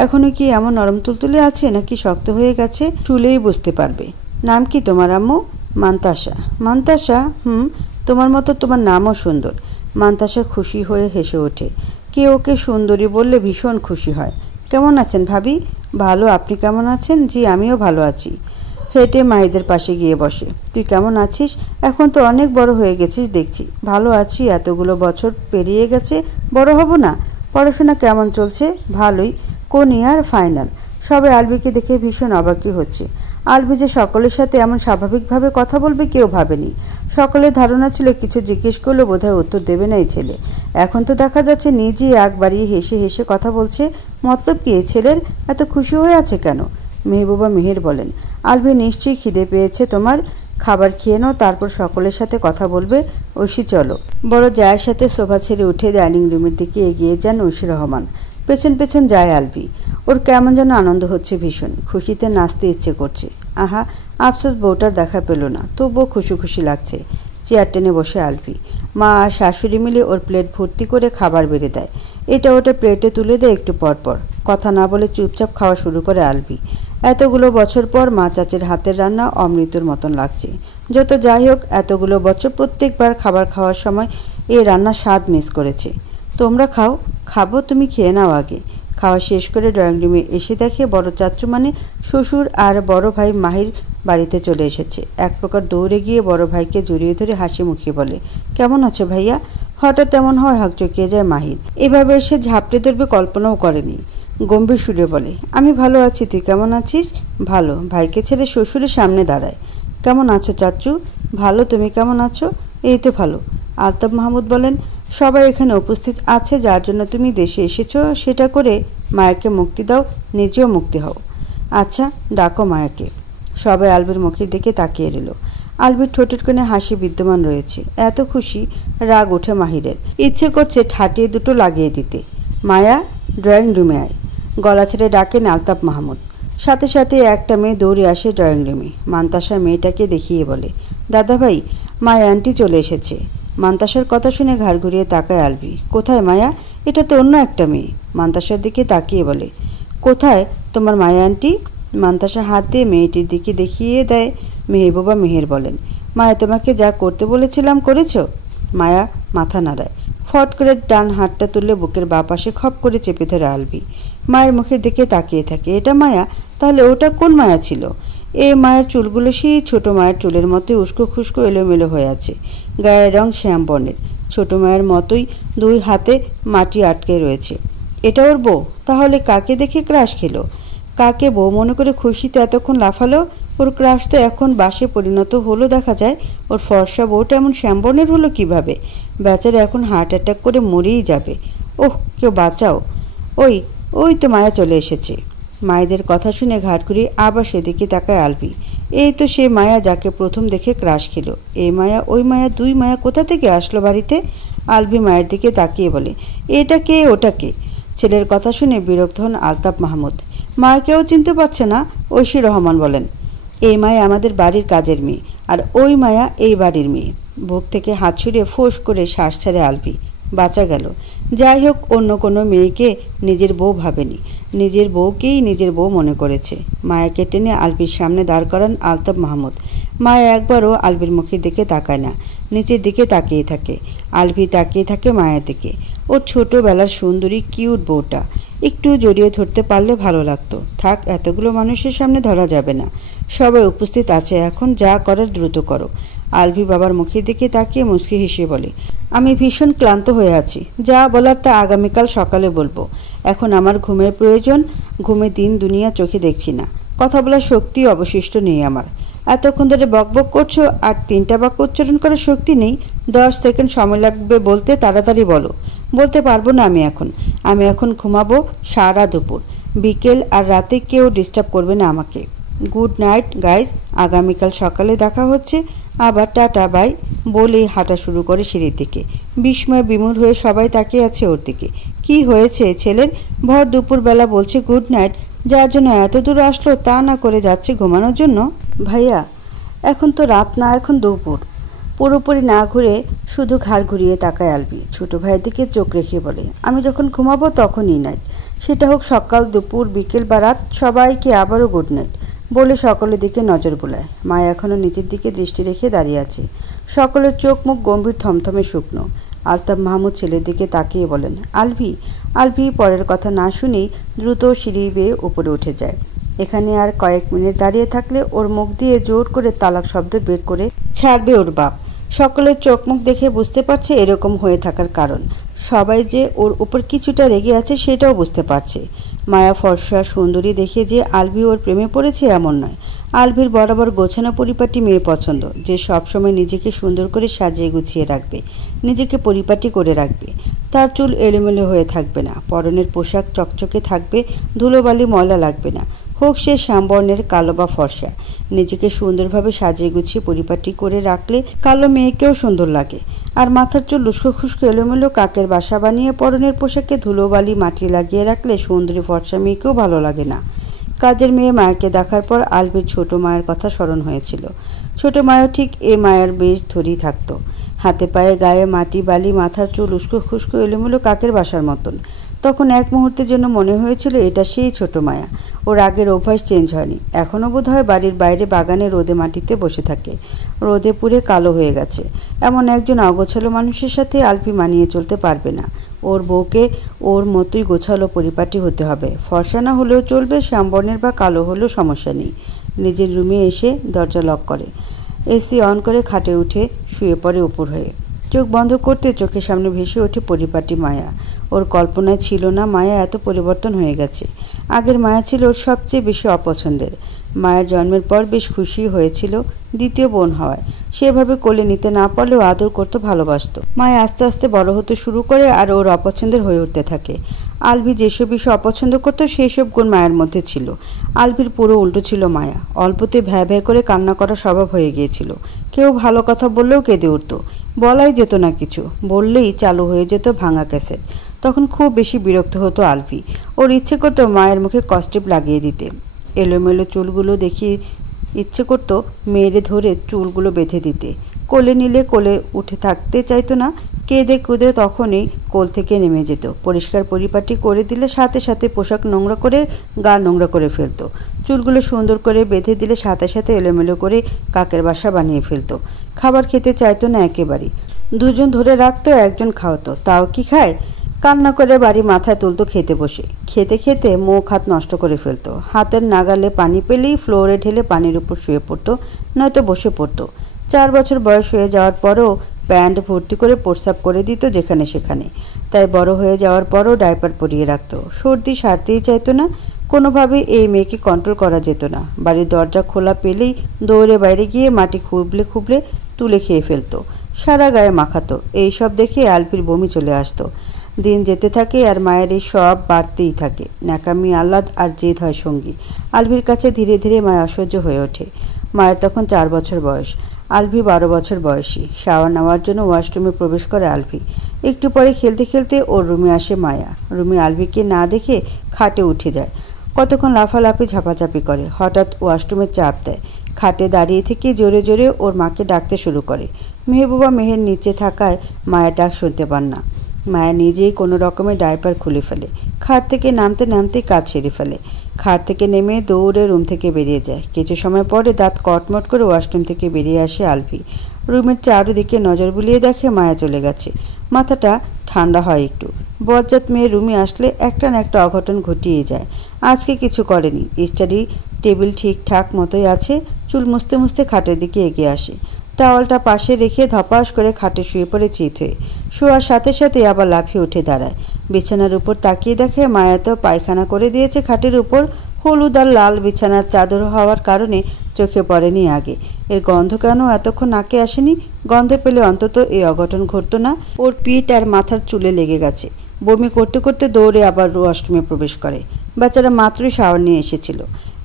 এখনও কি এমন নরম তুলতুলে আছে নাকি শক্ত হয়ে গেছে, চুলেই বুঝতে পারবে। নাম কি তোমার আম্মু? মান্তাসা। মান্তাসা? তোমার মতো তোমার নামও সুন্দর। মান্তাসা খুশি হয়ে হেসে ওঠে। কে ওকে সুন্দরী বললে ভীষণ খুশি হয়। কেমন আছেন ভাবি? ভালো, আপনি কেমন আছেন? জি, আমিও ভালো আছি। হেঁটে মাহিদের পাশে গিয়ে বসে। তুই কেমন আছিস? এখন তো অনেক বড় হয়ে গেছিস দেখছি। ভালো আছি, এতগুলো বছর পেরিয়ে গেছে, বড় হব না? পড়াশোনা কেমন চলছে? ভালোই। কোন ইয়ার? ফাইনাল। সবাই আলবিকে দেখে ভীষণ অবাকই হচ্ছে। আলবি যে সকলের সাথে এমন স্বাভাবিকভাবে কথা বলবে কেউ ভাবেনি। সকলের ধারণা ছিল কিছু জিজ্ঞেস করলে বোধহয় উত্তর দেবে না এই ছেলে। এখন তো দেখা যাচ্ছে নিজেই আগ বাড়িয়ে হেসে হেসে কথা বলছে। মতলব কি এই ছেলের? এত খুশি হয়ে আছে কেন? মেহবুবা মেহের বলেন, আলবি নিশ্চয়ই খিদে পেয়েছে তোমার। খাবার খেয়ে নাও, তারপর সকলের সাথে কথা বলবে। ঐশী চলো। বড় জায়ের সাথে সোফা ছেড়ে উঠে ডাইনিং রুমের দিকে এগিয়ে যান ঐশী রহমান। পেছন পেছন যায় আলবি। ওর কেমন যেন আনন্দ হচ্ছে, ভীষণ খুশিতে নাচতে ইচ্ছে করছে। আহা, আফসোস বউটার দেখা পেল না, তবুও খুশি খুশি লাগছে। চেয়ার টেনে বসে আলবি। মা আর শাশুড়ি মিলে ওর প্লেট ভর্তি করে খাবার বেড়ে দেয়। এটা ওটা প্লেটে তুলে দেয় একটু পরপর। কথা না বলে চুপচাপ খাওয়া শুরু করে আলবি। এতগুলো বছর পর মা চাচির হাতের রান্না অমৃতর মতন লাগছে। যত যাই হোক, এতগুলো বছর প্রত্যেকবার খাবার খাওয়ার সময় এই রান্নার স্বাদ মিস করেছে। তোমরা খাও। খাবো, তুমি খেয়ে নাও আগে। খাওয়া শেষ করে ড্রয়িং রুমে এসে দেখে বড় চাচু মানে শ্বশুর আর বড় ভাই মাহির বাড়িতে চলে এসেছে। এক প্রকার দৌড়ে গিয়ে বড় ভাইকে জড়িয়ে ধরে হাসি মুখে বলে, কেমন আছো ভাইয়া? হঠাৎ এমন হয় হকচকিয়ে যায় মাহির। এভাবে এসে ঝাপটে ধরবে কল্পনাও করেনি। গম্ভীর সুরে বলে, আমি ভালো আছি, তুই কেমন আছিস? ভালো। ভাইকে ছেড়ে শ্বশুরের সামনে দাঁড়ায়। কেমন আছো চাচু? ভালো, তুমি কেমন আছো? এই তো ভালো। আলতাফ মাহমুদ বলেন, সবাই এখানে উপস্থিত আছে যার জন্য তুমি দেশে এসেছো, সেটা করে মায়াকে মুক্তি দাও, নিজেও মুক্তি হও। আচ্ছা, ডাকো মায়াকে। সবাই আলবির মুখের দিকে তাকিয়ে রইল। আলবির ঠোঁটের কোণে হাসি বিদ্যমান রয়েছে। এত খুশি, রাগ ওঠে মাহিরের। ইচ্ছে করছে ঠাটিয়ে দুটো লাগিয়ে দিতে। মায়া, ড্রয়িং রুমে আয়। গলা ছেড়ে ডাকেন আলতাফ মাহমুদ। সাথে সাথে একটা মেয়ে দৌড়ে আসে ড্রয়িং রুমে। মান্তাসা মেয়েটাকে দেখিয়ে বলে, দাদাভাই, মায়া আন্টি চলে এসেছে। মান্তাসার কথা শুনে ঘাড় ঘুরিয়ে তাকায় আলবি। কোথায় মায়া? এটা তো অন্য একটা মেয়ে। মান্তাসার দিকে তাকিয়ে বলে, কোথায় তোমার মায়া আন্টি? মান্তাসা হাত দিয়ে মেয়েটির দিকে দেখিয়ে দেয়। মেহেবুবা মেহের বলেন, মায়া তোমাকে যা করতে বলেছিলাম করেছো? মায়া মাথা নাড়ায়। ফট করে ডান হাতটা তুললে বুকের বাঁ পাশে খপ করে চেপে ধরে আলভি। মায়ের মুখের দিকে তাকিয়ে থাকে। এটা মায়া? তাহলে ওটা কোন মায়া ছিল? এই মায়ের চুলগুলো সেই ছোট মায়ের চুলের মতোই উস্কো খুস্কো এলোমেলো হয়ে আছে। গায়ের রং শ্যাম বর্ণের। ছোট মায়ের মতোই দুই হাতে মাটি আটকে রয়েছে। এটা ওর বউ? তাহলে কাকে দেখে ক্রাশ খেলো? কাকে বউ মনে করে খুশিতে এতক্ষণ লাফালো? ওর ক্রাশ তো এখন বাসে পরিণত হলো দেখা যায়। ওর ফর্সা বউটা এমন শ্যামবর্ণের হলো কিভাবে? বেচারা এখন হার্ট অ্যাটাক করে মরেই যাবে। ওহ, কেউ বাঁচাও। ওই ওই তো মায়া চলে এসেছে। মায়েদের কথা শুনে ঘাট ঘুরিয়ে আবার সেদিকে তাকায় আলভি। এই তো সে মায়া যাকে প্রথম দেখে ক্রাশ খেলো। এই মায়া ওই মায়া, দুই মায়া কোথা থেকে আসলো বাড়িতে? আলভি মায়ের দিকে তাকিয়ে বলে, এটা কে ওটা কে? ছেলের কথা শুনে বিরক্ত হন আলতাফ মাহমুদ। মায়াকেও চিনতে পারছে না? ঐশী রহমান বলেন, এই মায়া আমাদের বাড়ির কাজের মেয়ে, আর ওই মায়া এই বাড়ির মেয়ে। বুক থেকে হাত ছুড়ে ফোঁস করে শ্বাস ছাড়ে আলভি। বাঁচা গেল। যাই হোক, অন্য কোনো মেয়েকে নিজের বউ ভাবেনি, নিজের বউকেই নিজের বউ মনে করেছে। মায়াকে টেনে আলভির সামনে দাঁড় করান আলতাফ মাহমুদ। মায়া একবারও আলভির মুখের দিকে তাকায় না, নিচের দিকে তাকিয়ে থাকে। আলভি তাকিয়ে থাকে মায়ের দিকে। ওর ছোটোবেলার সুন্দরী কিউট বউটা একটু জড়িয়ে ধরতে পারলে ভালো লাগতো। থাক, এতগুলো মানুষের সামনে ধরা যাবে না। সবাই উপস্থিত আছে, এখন যা করার দ্রুত করো। আলভি বাবার মুখের দিকে তাকিয়ে মুচকি হেসে বলে, আমি ভীষণ ক্লান্ত হয়ে আছি। যা বলার তা আগামীকাল সকালে বলবো। এখন আমার ঘুমের প্রয়োজন। ঘুমে দিন দুনিয়া চোখে দেখছি না। কথা বলার শক্তি অবশিষ্ট নেই আমার। এতক্ষণ ধরে বকবক করছো আর 3টা বাক্য উচ্চারণ করার শক্তি নেই। 10 সেকেন্ড সময় লাগবে বলতে, তাড়াতাড়ি বলো। বলতে পারবো না আমি এখন ঘুমাবো সারা দুপুর। বিকেল আর রাতে কেউ ডিস্টার্ব করবে না আমাকে। গুড নাইট গাইজ, আগামীকাল সকালে দেখা হচ্ছে। আবার টাটা বাই বলে হাঁটা শুরু করে সিঁড়ির দিকে। বিস্ময় বিমূঢ় হয়ে সবাই তাকিয়ে আছে ওর দিকে। কি হয়েছে ছেলের? ভর দুপুরবেলা বলছে গুড নাইট, যার জন্য এত দূর আসলো তা না করে যাচ্ছে ঘুমানোর জন্য। ভাইয়া, এখন তো রাত না, এখন দুপুর। পুরোপুরি না ঘুরে শুধু ঘাড় ঘুরিয়ে তাকায় আলভি। ছোট ভাইয়ের দিকে চোখ রেখে বলে, আমি যখন ঘুমাবো তখনই নাইট। সেটা হোক সকাল, দুপুর, বিকেল বা রাত, সবাইকে আবারও গুড নাইট বলে সকলের দিকে নজর বোলায়। মায়া এখনও নিচের দিকে দৃষ্টি রেখে দাঁড়িয়ে আছে। সকলের চোখ মুখ গম্ভীর, থমথমে শুকনো। আলতাফ মাহমুদ ছেলের দিকে তাকিয়ে বলেন, আলভি পরের কথা না শুনেই দ্রুত সিঁড়ি বেয়ে উপরে উঠে যায়। এখানে আর কয়েক মিনিট দাঁড়িয়ে থাকলে ওর মুখ দিয়ে জোর করে তালাক শব্দ বের করে ছাড়বে ওর বাপ। সকলের চোখ মুখ দেখে বুঝতে পারছে এরকম হয়ে থাকার কারণ। সবাই যে ওর উপর কিছুটা রেগে আছে সেটাও বুঝতে পারছে। মায়া ফর্সা সুন্দরী দেখে যে আলভি ওর প্রেমে পড়েছে এমন নয়। আলভির বরাবর গোছানো পরিপাটি মেয়ে পছন্দ, যে সবসময় নিজেকে সুন্দর করে সাজিয়ে গুছিয়ে রাখবে, নিজেকে পরিপাটি করে রাখবে। তার চুল এলোমেলো হয়ে থাকবে না, পরনের পোশাক চকচকে থাকবে, ধুলোবালি ময়লা লাগবে না। হোক সে শ্যামবর্ণের, কালো বা ফর্সা। নিজেকে সুন্দরভাবে সাজিয়ে গুছিয়ে পরিপাটি করে রাখলে কালো মেয়েকেও সুন্দর লাগে। আর মাথার চুল উস্কো খুস্কো এলোমেলো কাকের বাসা বানিয়ে পরনের পোশাকে ধুলোবালি মাটি লাগিয়ে রাখলে সুন্দরী ফর্সা মেয়েকেও ভালো লাগে না। কাজের মেয়ে মায়াকে দেখার পর আলভির ছোট মায়ের কথা স্মরণ হয়েছিল। ছোট মায়াও ঠিক এ মায়ের বেশ ধরেই থাকতো। হাতে পায়ে গায়ে মাটি বালি, মাথার চুল উস্কো খুস্কো এলোমেলো কাকের বাসার মতন। তখন এক মুহূর্তের জন্য মনে হয়েছিল এটা সেই ছোট মায়া। ওর আগের অভ্যাস চেঞ্জ হয়নি। এখনও বোধ হয় বাড়ির বাইরে বাগানে রোদে মাটিতে বসে থাকে, রোদে পুড়ে কালো হয়ে গেছে। এমন একজন অগোছালো মানুষের সাথে আলভি মানিয়ে চলতে পারবে না। ওর বউকে ওর মতোই গোছালো পরিপাটি হতে হবে। ফর্সা না হলেও চলবে, শ্যামবর্ণের বা কালো হলেও সমস্যা নেই। নিজের রুমে এসে দরজা লক করে, এসি অন করে খাটে উঠে শুয়ে পড়ে উপর হয়ে। চোখ বন্ধ করতে চোখের সামনে ভেসে ওঠে পরিপাটি মায়া। ওর কল্পনায় ছিল না মায়া এত পরিবর্তন হয়ে গেছে। আগের মায়া ছিল ওর সবচেয়ে বেশি অপছন্দের। মায়ের জন্মের পর বেশ খুশি হয়েছিল দ্বিতীয় বোন হওয়ায়। সেভাবে কোলে নিতে না পারলেও আদর করতে ভালোবাসত। মায়া আস্তে আস্তে বড় হতে শুরু করে আর ওর অপছন্দের হয়ে উঠতে থাকে। আলভি যেসব বিষয় অপছন্দ করতো সেই সব গুণ মায়ের মধ্যে ছিল। আলভির পুরো উল্টো ছিল মায়া। অল্পতে ভ্যা ভ্যা করে কান্না করা স্বভাব হয়ে গিয়েছিল। কেউ ভালো কথা বললেও কেঁদে উঠত। বলাই যেত না কিছু, বললেই চালু হয়ে যেত ভাঙা ক্যাসেট। তখন খুব বেশি বিরক্ত হতো আলভি। ওর ইচ্ছে করতো মায়ের মুখে কস্টিপ লাগিয়ে দিতে। এলোমেলো চুলগুলো দেখিয়ে ইচ্ছে করতো মেয়েরে ধরে চুলগুলো বেঁধে দিতে। কোলে নিলে কোলে উঠে থাকতে চাইতো না। কেঁদে কুঁদে তখনই কোল থেকে নেমে যেত। পরিষ্কার পরিপাটি করে দিলে সাথে সাথে পোশাক নোংরা করে গা নোংরা করে ফেলতো। চুলগুলো সুন্দর করে বেঁধে দিলে সাথে সাথে এলোমেলো করে কাকের বাসা বানিয়ে ফেলতো। খাবার খেতে চাইতো না একেবারেই। দুজন ধরে রাখতো, একজন খাওয়াতো, তাও কি খায়? কান্না করে বাড়ি মাথায় তুলতো খেতে বসে। খেতে খেতে মুখ হাত নষ্ট করে ফেলতো। হাতের নাগালে পানি পেলেই ফ্লোরে ঢেলে পানির উপর শুয়ে পড়তো, নয়তো বসে পড়তো। 4 বছর বয়স হয়ে যাওয়ার পরও প্যান্ট ভর্তি করে প্রস্রাব করে দিত যেখানে সেখানে। তাই বড় হয়ে যাওয়ার পরও ডাইপার পরিয়ে রাখতো। সর্দি সারতেই চাইতো না। কোনোভাবে এই মেয়েকে কন্ট্রোল করা যেত না। বাড়ির দরজা খোলা পেলেই দৌড়ে বাইরে গিয়ে মাটি খুবলে খুবলে তুলে খেয়ে ফেলতো। সারা গায়ে মাখাতো। এইসব দেখে আলভির বমি চলে আসতো। দিন যেতে থাকে আর মায়ের এই সব বাড়তেই থাকে। ন্যাকামি, আহ্লাদ আর জেদ হয় সঙ্গী। আলভির কাছে ধীরে ধীরে মায়া অসহ্য হয়ে ওঠে। মায়ের তখন 4 বছর বয়স, আলভি 12 বছর বয়সী। শাওয়ার নেওয়ার জন্য ওয়াশরুমে প্রবেশ করে আলভি। একটু পরে খেলতে খেলতে ওর রুমে আসে মায়া। রুমে আলভিকে না দেখে খাটে উঠে যায়। কতক্ষণ লাফালাফি ঝাপাঝাপি করে। হঠাৎ ওয়াশরুমে চাপ দেয়। খাটে দাঁড়িয়ে থেকে জোরে জোরে ওর মাকে ডাকতে শুরু করে। মেহবুবা মেহের নিচে থাকায় মায়ের ডাক শুনতে পান না। মায়া নিজেই কোনো রকমের ডাইপার খুলে ফেলে। খাট থেকে নামতে নামতেই কাজ সেরে ফেলে। খাট থেকে নেমে দৌড়ে রুম থেকে বেরিয়ে যায়। কিছু সময় পরে দাঁত কটমট করে ওয়াশরুম থেকে বেরিয়ে আসে আলভি। রুমের চারিদিকে নজর বুলিয়ে দেখে মায়া চলে গেছে। মাথাটা ঠান্ডা হয় একটু। বজ্জাত মেয়ে রুমে আসলে একটা না একটা অঘটন ঘটিয়ে যায়। আজকে কিছু করেনি। স্টাডি টেবিল ঠিকঠাক মতোই আছে। চুল মুছতে মুছতে খাটের দিকে এগিয়ে আসে। টাওয়ালটা পাশে রেখে ধপাস করে খাটে শুয়ে পড়ে চিত হয়ে। শোয়ার সাথে সাথে আবার লাফিয়ে উঠে দাঁড়ায়। বিছানার উপর তাকিয়ে দেখে মায়া তো পায়খানা করে দিয়েছে খাটের উপর। হলুদ আর লাল বিছানার চাদর হওয়ার কারণে চোখে পড়েনি আগে। এর গন্ধ কেন এতক্ষণ নাকে আসেনি? গন্ধ পেলে অন্তত এই অঘটন ঘটতো না। ওর পিঠ আর মাথার চুলে লেগে গেছে। বমি করতে করতে দৌড়ে আবার ওয়াশরুমে প্রবেশ করে। বেচারা মাত্রই শাওয়ার নিয়ে এসেছিল।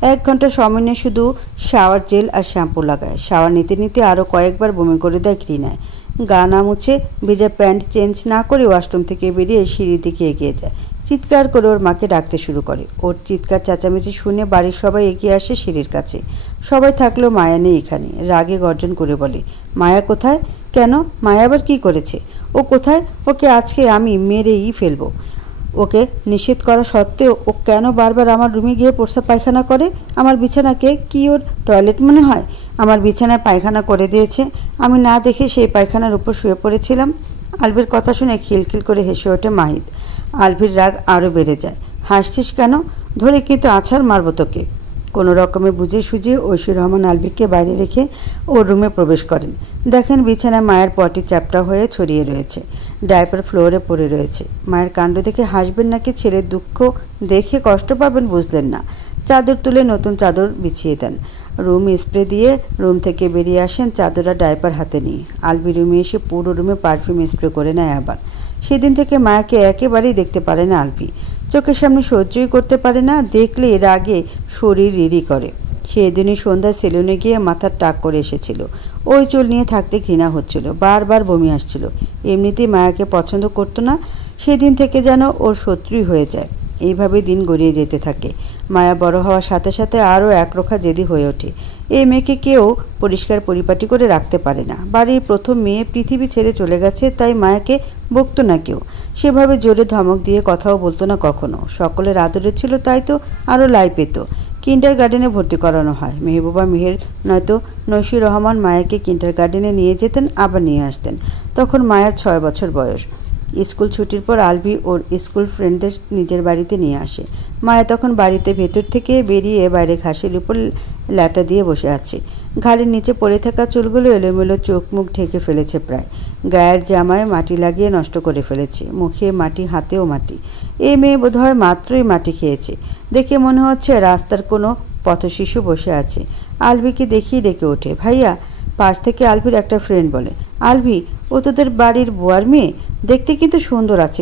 1 ঘন্টা সময় নিয়ে শুধু শাওয়ার জেল আর শ্যাম্পু লাগায়। শাওয়ার নিতে নিতে আরও কয়েকবার বমি করে দেয় ঘৃণায়। গা না মুছে ভেজা প্যান্ট চেঞ্জ না করে ওয়াশরুম থেকে বেরিয়ে সিঁড়ির দিকে এগিয়ে যায়। চিৎকার করে ওর মাকে ডাকতে শুরু করে। ওর চিৎকার চেঁচামেচি শুনে বাড়ির সবাই এগিয়ে আসে সিঁড়ির কাছে। সবাই থাকলেও মায়া নেই এখানে। রাগে গর্জন করে বলে, মায়া কোথায়? কেন? মায়া আবার কী করেছে? ও কোথায়? ওকে আজকে আমি মেরেই ফেলবো। ওকে নিষেধ করা সত্ত্বেও ও কেন বারবার আমার রুমে গিয়ে প্রস্রাব পায়খানা করে? আমার বিছানাকে কি ওর টয়লেট মনে হয়? আমার বিছানায় পায়খানা করে দিয়েছে। আমি না দেখে সেই পায়খানার উপর শুয়ে পড়েছিলাম। আলভির কথা শুনে খিলখিল করে হেসে ওঠে মাহিদ। আলভির রাগ আরও বেড়ে যায়। হাসছিস কেন? ধরে কিন্তু আছাড় মারব তোকে। কোনো রকমে বুঝে সুঝিয়ে ঐশী রহমান আলভিকে বাইরে রেখে ওর রুমে প্রবেশ করেন। দেখেন বিছানায় মায়ের পটি চ্যাপটা হয়ে ছড়িয়ে রয়েছে। ডাইপার ফ্লোরে পড়ে রয়েছে। মায়ের কাণ্ড দেখে হাসবেন নাকি ছেলের দুঃখ দেখে কষ্ট পাবেন বুঝলেন না। চাদর তুলে নতুন চাদর বিছিয়ে দেন। রুম স্প্রে দিয়ে রুম থেকে বেরিয়ে আসেন চাদর আর ডাইপার হাতে নিয়ে। আলভি রুমে এসে পুরো রুমে পারফিউম স্প্রে করে নেয় আবার। সেদিন থেকে মায়াকে একেবারেই দেখতে পারে না আলভি। চোখের সামনে সহ্যই করতে পারে না। দেখলে এর আগে শরীর রিরি করে। সেদিনই সন্ধ্যায় সেলুনে গিয়ে মাথার টাক করে এসেছিল। ওই চুল নিয়ে থাকতে ঘৃণা হচ্ছিল। বারবার বমি আসছিল। এমনিতেই মায়াকে পছন্দ করতো না। সেদিন থেকে যেন ওর শত্রুই হয়ে যায়। এইভাবে দিন গড়িয়ে যেতে থাকে। মায়া বড় হওয়ার সাথে সাথে আরও একরোখা জেদি হয়ে ওঠে। এই মেয়েকে কেউ পরিষ্কার পরিপাটি করে রাখতে পারে না। বাড়ির প্রথম মেয়ে পৃথিবী ছেড়ে চলে গেছে, তাই মায়াকে বকতো না কেউ। সেভাবে জোরে ধমক দিয়ে কথাও বলতো না কখনো। সকলের আদরে ছিল, তাই তো আরও লাই পেত। কিন্ডার গার্ডেনে ভর্তি করানো হয়। মেহবুবা মেহের নয়তো নৈশী রহমান মায়াকে কিন্ডার গার্ডেনে নিয়ে যেতেন, আবার নিয়ে আসতেন। তখন মায়ার 6 বছর বয়স। স্কুল ছুটির পর আলভি ওর স্কুল ফ্রেন্ডদের নিজের বাড়িতে নিয়ে আসে। মায়া তখন বাড়িতে ভেতর থেকে বেরিয়ে বাইরে ঘাসের উপর ল্যাটা দিয়ে বসে আছে। ঘাড়ের নিচে পড়ে থাকা চুলগুলো এলোমেলো, চোখ মুখ ঢেকে ফেলেছে প্রায়। গায়ের জামায় মাটি লাগিয়ে নষ্ট করে ফেলেছে। মুখে মাটি, হাতেও মাটি। এই মেয়ে বোধহয় মাত্রই মাটি খেয়েছে। দেখে মনে হচ্ছে রাস্তার কোনো পথশিশু বসে আছে। আলভিকে দেখেই ডেকে ওঠে, ভাইয়া। পাশ থেকে আলভির একটা ফ্রেন্ড বলে, আলভি, ও তোদের বাড়ির বুয়ার মেয়ে? দেখতে কিন্তু সুন্দর আছে,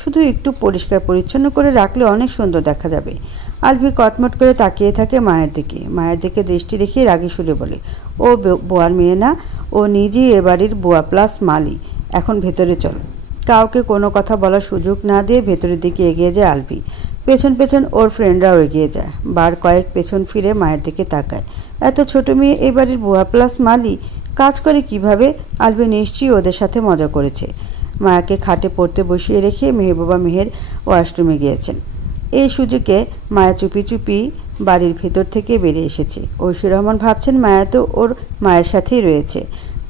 শুধু একটু পরিষ্কার পরিচ্ছন্ন করে রাখলে অনেক সুন্দর দেখা যাবে। আলভি কটমট করে তাকিয়ে থাকে মায়ের দিকে। মায়ের দিকে দৃষ্টি রেখে রাগে সুরে বলে, ও বুয়ার মেয়ে না, ও নিজেই এ বাড়ির বুয়া প্লাস মালি। এখন ভেতরে চল। কাউকে কোনো কথা বলার সুযোগ না দিয়ে ভেতরের দিকে এগিয়ে যায় আলভি। পেছন পেছন ওর ফ্রেন্ডরাও এগিয়ে যায়। বার কয়েক পেছন ফিরে মায়ের দিকে তাকায়। এত ছোট মেয়ে এই বাড়ির বুয়া প্লাস মালি কাজ করে কিভাবে? আলভি নিশ্চয়ই ওদের সাথে মজা করেছে। মায়াকে খাটে পড়তে বসিয়ে রেখে মেহবুবা মেহের ওয়াশরুমে গিয়েছেন। এই সুযোগে মায়া চুপি চুপি বাড়ির ভেতর থেকে বেরিয়ে এসেছে। ঐশী রহমান ভাবছেন মায়া তো ওর মায়ের সাথেই রয়েছে,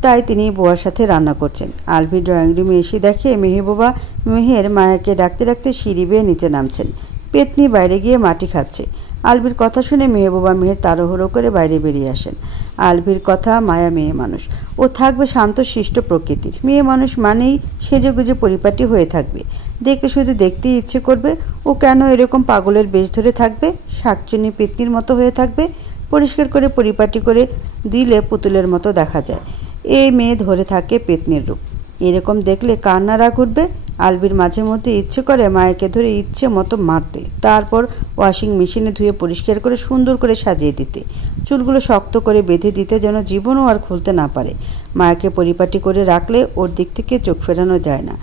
তাই তিনি বুয়ার সাথে রান্না করছেন। আলভি ড্রয়িং রুমে এসে দেখে মেহবুবা মেহের মায়াকে ডাকতে ডাকতে সিঁড়ি বেয়ে নিচে নামছেন। পেতনি বাইরে গিয়ে মাটি খাচ্ছে। আলভির কথা শুনে মেহবুবা মেহের তাড়াহুড়ো করে বাইরে বেরিয়ে আসেন। আলভির কথা, মায়া মেয়ে মানুষ, ও থাকবে শান্ত শিষ্ট প্রকৃতির। মেয়ে মানুষ মানেই সেজেগুজে পরিপাটি হয়ে থাকবে, দেখলে শুধু দেখতেই ইচ্ছে করবে। ও কেন এরকম পাগলের বেশ ধরে থাকবে? শাকচুনি পেতনির মতো হয়ে থাকবে। পরিষ্কার করে পরিপাটি করে দিলে পুতুলের মতো দেখা যায়। এই মেয়ে ধরে থাকে পেতনির রূপ। এরকম দেখলে কার না রাগ উঠবে? আলভির মাঝে মধ্যে ইচ্ছে করে মায়াকে ধরে ইচ্ছে মতো মারতে, তারপর ওয়াশিং মেশিনে ধুয়ে পরিষ্কার করে সুন্দর করে সাজিয়ে দিতে, চুলগুলো শক্ত করে বেঁধে দিতে, যেন জীবনও আর খুলতে না পারে। মায়াকে পরিপাটি করে রাখলে ওর দিক থেকে চোখ ফেরানো যায় না।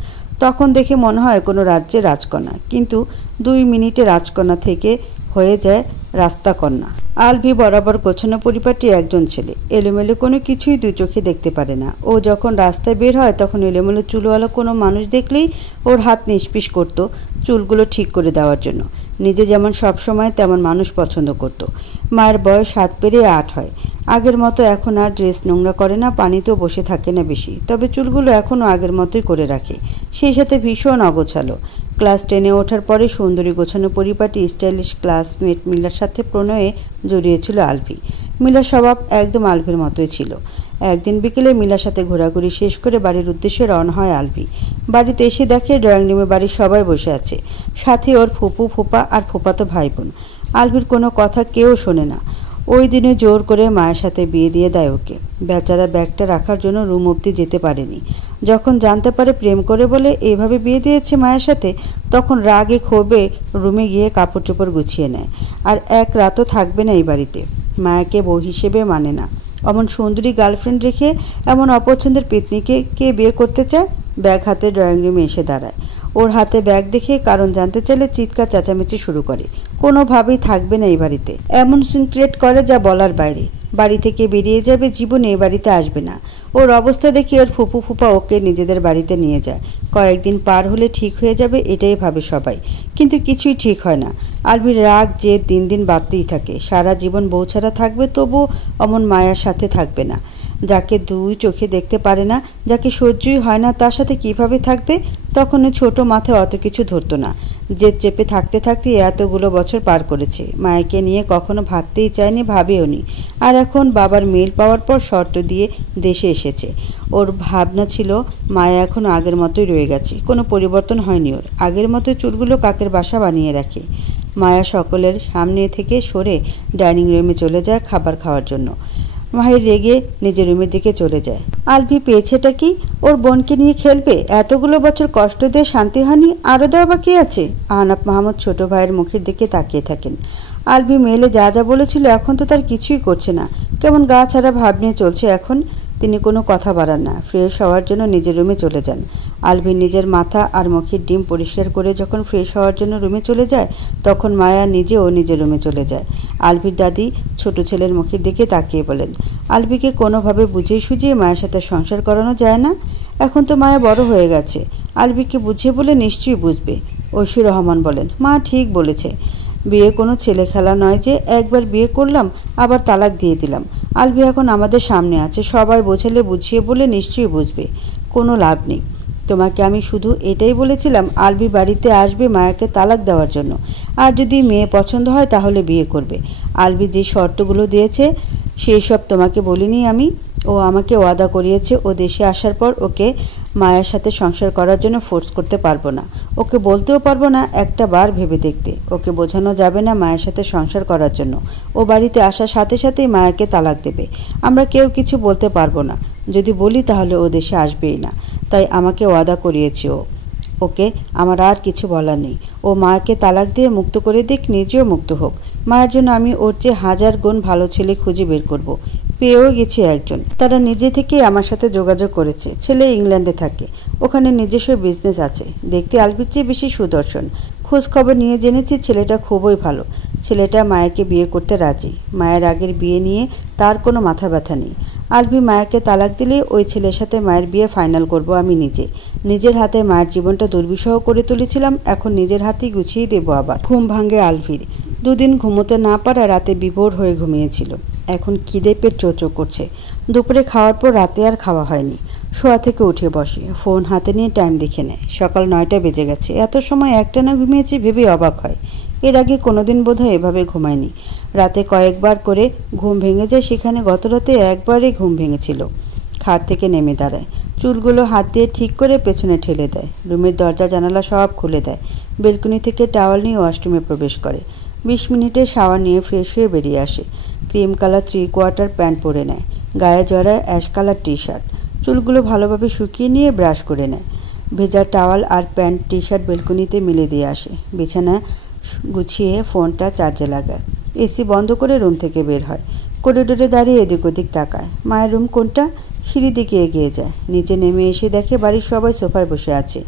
তখন দেখে মনে হয় কোনো রাজ্যের রাজকন্যা, কিন্তু 2 মিনিটে রাজকন্যা থেকে হয়ে যায় রাস্তাকন্যা। আলভি বরাবর গোছানো পরিপাটি একজন ছেলে। এলোমেলো কোনো কিছুই দুই চোখে দেখতে পারে না। ও যখন রাস্তায় বের হয় তখন এলোমেলো চুলওয়ালা কোনো মানুষ দেখলেই ওর হাত নিষ্পিস করত চুলগুলো ঠিক করে দেওয়ার জন্য। নিজে যেমন সবসময় তেমন মানুষ পছন্দ করত। মায়ের বয়স 7 পেরিয়ে 8 হয়। আগের মতো এখন আর ড্রেস নোংরা করে না, পানিতেও বসে থাকে না বেশি, তবে চুলগুলো এখনও আগের মতোই করে রাখে, সেই সাথে ভীষণ অগোছালো। ক্লাস 10-এ ওঠার পরে সুন্দরী গোছানো পরিপাটি স্টাইলিশ ক্লাসমেট মিলার সাথে প্রণয়ে জড়িয়েছিল আলভি। মিলার স্বভাব একদম আলভির মতোই ছিল। একদিন বিকেলে মিলার সাথে ঘোরাঘুরি শেষ করে বাড়ির উদ্দেশ্যে রওনা হয় আলভি। বাড়িতে এসে দেখে ড্রয়িং রুমে বাড়ির সবাই বসে আছে, সাথে ওর ফুপু, ফুপা আর ফুপাতো ভাই বোন। আলভির কোনো কথা কেউ শোনে না। ওই দিনে জোর করে মায়ের সাথে বিয়ে দিয়ে দেয় ওকে। বেচারা ব্যাগটা রাখার জন্য রুম অবধি যেতে পারেনি। যখন জানতে পারে প্রেম করে বলে এইভাবে বিয়ে দিয়েছে মায়ের সাথে, তখন রাগে ক্ষোভে রুমে গিয়ে কাপড় চোপড় গুছিয়ে নেয়। আর এক রাতও থাকবে না এই বাড়িতে। মায়াকে বউ হিসেবে মানে না। অমন সুন্দরী গার্লফ্রেন্ড রেখে এমন অপছন্দের পেতনিকে কে বিয়ে করতে চায়? ব্যাগ হাতে ড্রয়িং রুমে এসে দাঁড়ায়। ওর হাতে ব্যাগ দেখে কারণ জানতে চাইলে চিৎকার চেঁচামেচি শুরু করে। কোনোভাবেই থাকবে না এই বাড়িতে। এমন সিন ক্রিয়েট করে যা বলার বাইরে। বাড়ি থেকে বেরিয়ে যাবে, জীবনে এ বাড়িতে আসবে না। ওর অবস্থা দেখে ওর ফুপু ফুপা ওকে নিজেদের বাড়িতে নিয়ে যায়। কয়েকদিন পার হলে ঠিক হয়ে যাবে এটাই ভাবে সবাই, কিন্তু কিছুই ঠিক হয় না। আলভির রাগ যে দিন দিন বাড়তেই থাকে। সারা জীবন বউ ছাড়া থাকবে, তবু অমন মায়ার সাথে থাকবে না। যাকে 2 চোখে দেখতে পারে না, যাকে সহ্যই হয় না, তার সাথে কিভাবে থাকবে? তখন ছোট মাথায় অত কিছু ধরতো না। জেদ চেপে থাকতে থাকতে এতগুলো বছর পার করেছে। মায়াকে নিয়ে কখনো ভাবতেই চায়নি, ভাবেও নি। আর এখন বাবার মেল পাওয়ার পর শর্ত দিয়ে দেশে এসেছে। ওর ভাবনা ছিল মায়া এখন আগের মতোই রয়ে গেছে, কোনো পরিবর্তন হয়নি ওর। আগের মতোই চুলগুলো কাকের বাসা বানিয়ে রাখে। মায়া সকলের সামনে থেকে সরে ডাইনিং রুমে চলে যায় খাবার খাওয়ার জন্য। মাহির রেগে নিজের রুমের দিকে চলে যায়। আলভি পেয়েছেটা কি? ওর বোনকে নিয়ে খেলবে? এতগুলো বছর কষ্ট দিয়ে শান্তি হয়নি, আরও দেওয়া বাকি আছে? আহনাফ মাহমুদ ছোট ভাইয়ের মুখের দিকে তাকিয়ে থাকেন। আলভি মেলে যা যা বলেছিল এখন তো তার কিছুই করছে না। কেমন গা ছাড়া ভাব নিয়ে চলছে এখন। তিনি কোনো কথা বাড়ান না, ফ্রেশ হওয়ার জন্য নিজের রুমে চলে যান। আলভি নিজের মাথা আর মুখের ডিম পরিষ্কার করে যখন ফ্রেশ হওয়ার জন্য রুমে চলে যায়, তখন মায়া নিজেও নিজের রুমে চলে যায়। আলভির দাদি ছোট ছেলের মুখের দিকে তাকিয়ে বলেন, আলভিকে কোনোভাবে বুঝিয়ে সুঝিয়ে মায়ের সাথে সংসার করানো যায় না? এখন তো মায়া বড় হয়ে গেছে, আলভিকে বুঝিয়ে বলে নিশ্চয়ই বুঝবে। ঐশী রহমান বলেন, মা ঠিক বলেছে। বিয়ে কোনো ছেলে খেলা নয় যে একবার বিয়ে করলাম আবার তালাক দিয়ে দিলাম। আলভি এখন আমাদের সামনে আছে, সবাই বোঝালে বুঝিয়ে বলে নিশ্চয়ই বুঝবে। কোনো লাভ নেই। তোমাকে আমি শুধু এটাই বলেছিলাম আলভি বাড়িতে আসবে মায়াকে তালাক দেওয়ার জন্য, আর যদি মেয়ে পছন্দ হয় তাহলে বিয়ে করবে। আলভি যে শর্তগুলো দিয়েছে সেই সব তোমাকে বলিনি আমি? ও আমাকে ওয়াদা করিয়েছে ও দেশে আসার পর ওকে মায়ের সাথে সংসার করার জন্য ফোর্স করতে পারবো না, ওকে বলতেও পারবো না একটা বার ভেবে দেখতে। ওকে বোঝানো যাবে না মায়ের সাথে সংসার করার জন্য। ও বাড়িতে আসার সাথে সাথেই মায়াকে তালাক দেবে। আমরা কেউ কিছু বলতে পারবো না। যদি বলি তাহলে ও দেশে আসবেই না। তাই আমাকে ওয়াদা করিয়েছে ও। ওকে আমার আর কিছু বলার নেই। ও মায়াকে তালাক দিয়ে মুক্ত করে দিক, নিজেও মুক্ত হোক। মায়ের জন্য আমি ওর চেয়ে 1000 গুণ ভালো ছেলে খুঁজে বের করব। পেয়েও গেছি একজন। তারা নিজে থেকেই আমার সাথে যোগাযোগ করেছে। ছেলে ইংল্যান্ডে থাকে, ওখানে নিজস্ব বিজনেস আছে। দেখতে আলভির চেয়ে বেশি সুদর্শন, খোঁজ খবর নিয়ে জেনেছি ছেলেটা খুবই ভালো। ছেলেটা মায়াকে বিয়ে করতে রাজি। মায়ের আগের বিয়ে নিয়ে তার কোনো মাথা ব্যথা নেই। আলভি মায়াকে তালাক দিলে ওই ছেলের সাথে মায়ের বিয়ে ফাইনাল করব আমি নিজে। নিজের হাতে মায়ের জীবনটা দুর্বিষহ করে তুলেছিলাম, এখন নিজের হাতেই গুছিয়ে দেবো আবার। ঘুম ভাঙে আলভির। দুদিন ঘুমোতে না পারা রাতে বিভোর হয়ে ঘুমিয়েছিল। এখন খিদে পেট চোচো করছে। দুপুরে খাওয়ার পর রাতে আর খাওয়া হয়নি। শোয়া থেকে উঠে বসে, ফোন হাতে নিয়ে টাইম দেখে নেয়। সকাল 9টা বেজে গেছে। এত সময় একটানা ঘুমিয়েছি ভেবে অবাক হয়। এর আগে কোনোদিন বোধহয় এভাবে ঘুমায়নি। রাতে কয়েকবার করে ঘুম ভেঙে যায়, সেখানে গত রাতে একবারই ঘুম ভেঙেছিল। খাট থেকে নেমে দাঁড়ায়, চুলগুলো হাত দিয়ে ঠিক করে পেছনে ঠেলে দেয়। রুমের দরজা জানালা সব খুলে দেয়। বেলকনি থেকে টাওয়াল নিয়ে ওয়াশরুমে প্রবেশ করে। 20 মিনিটে শাওয়ার নিয়ে ফ্রেশ হয়ে বেরিয়ে আসে। ক্রিম কালার 3/4 প্যান্ট পরে নেয়, গায়ে জড়ায় অ্যাশ কালার টি শার্ট। চুলগুলো ভালোভাবে শুকিয়ে নিয়ে ব্রাশ করে নেয়। ভেজা টাওয়াল আর প্যান্ট টি শার্ট বেলকনিতে মিলে দিয়ে আসে। বিছানায় গুছিয়ে ফোনটা চার্জে লাগায়। এসি বন্ধ করে রুম থেকে বের হয়। করিডোরে দাঁড়িয়ে এদিক ওদিক তাকায়। মায়ের রুম কোনটা? সিঁড়ি দিকে এগিয়ে যায়। নিচে নেমে এসে দেখে বাড়ির সবাই সোফায় বসে আছে।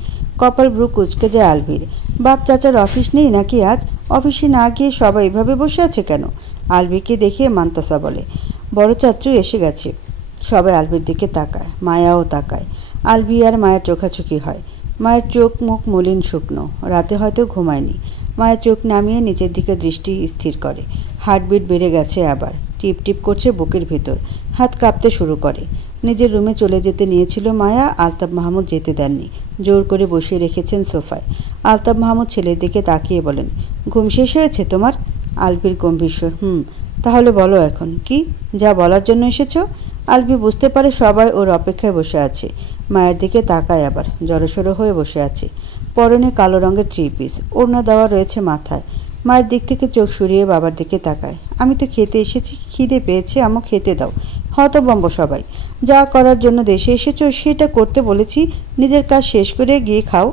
কপাল ভ্রু কুঁচকে যায় আলভির। বাপ চাচার অফিস নেই নাকি আজ? অফিসে না গিয়ে সবাই এভাবে বসে আছে কেন? আলভিকে দেখে মান্তাসা বলে, বড় চাচু এসে গেছে। সবাই আলভির দিকে তাকায়, মায়াও তাকায়। আলভি আর মায়ের চোখাচোখি হয়। মায়ের চোখ মুখ মলিন শুকনো, রাতে হয়তো ঘুমায়নি। মায়ের চোখ নামিয়ে নিচের দিকে দৃষ্টি স্থির করে। হার্টবিট বেড়ে গেছে আবার, টিপ টিপ করছে বুকের ভেতর। হাত কাঁপতে শুরু করে। নিজের রুমে চলে যেতে নিয়েছিল মায়া, আলতাফ মাহমুদ যেতে দেননি। জোর করে বসিয়ে রেখেছেন সোফায়। আলতাফ মাহমুদ ছেলের দিকে তাকিয়ে বলেন, ঘুম শেষ হয়েছে তোমার? আলভির গম্ভীর স্বর, তাহলে বলো এখন কি যা বলার জন্য এসেছ? আলভি বুঝতে পারে সবাই ওর অপেক্ষায় বসে আছে। মায়ের দিকে তাকায় আবার, জড়সড়ো হয়ে বসে আছে। পরনে কালো রঙের 3 পিস, ওড়না দেওয়া রয়েছে মাথায়। মায়ের দিক থেকে চোখ সরিয়ে বাবার দিকে তাকায়। আমি তো খেতে এসেছি, খিদে পেয়েছে, আমাকে খেতে দাও। হতভম্ব সবাই। যা করার জন্য দেশে এসেছো সেটা করতে বলেছি, নিজের কাজ শেষ করে গিয়ে খাও।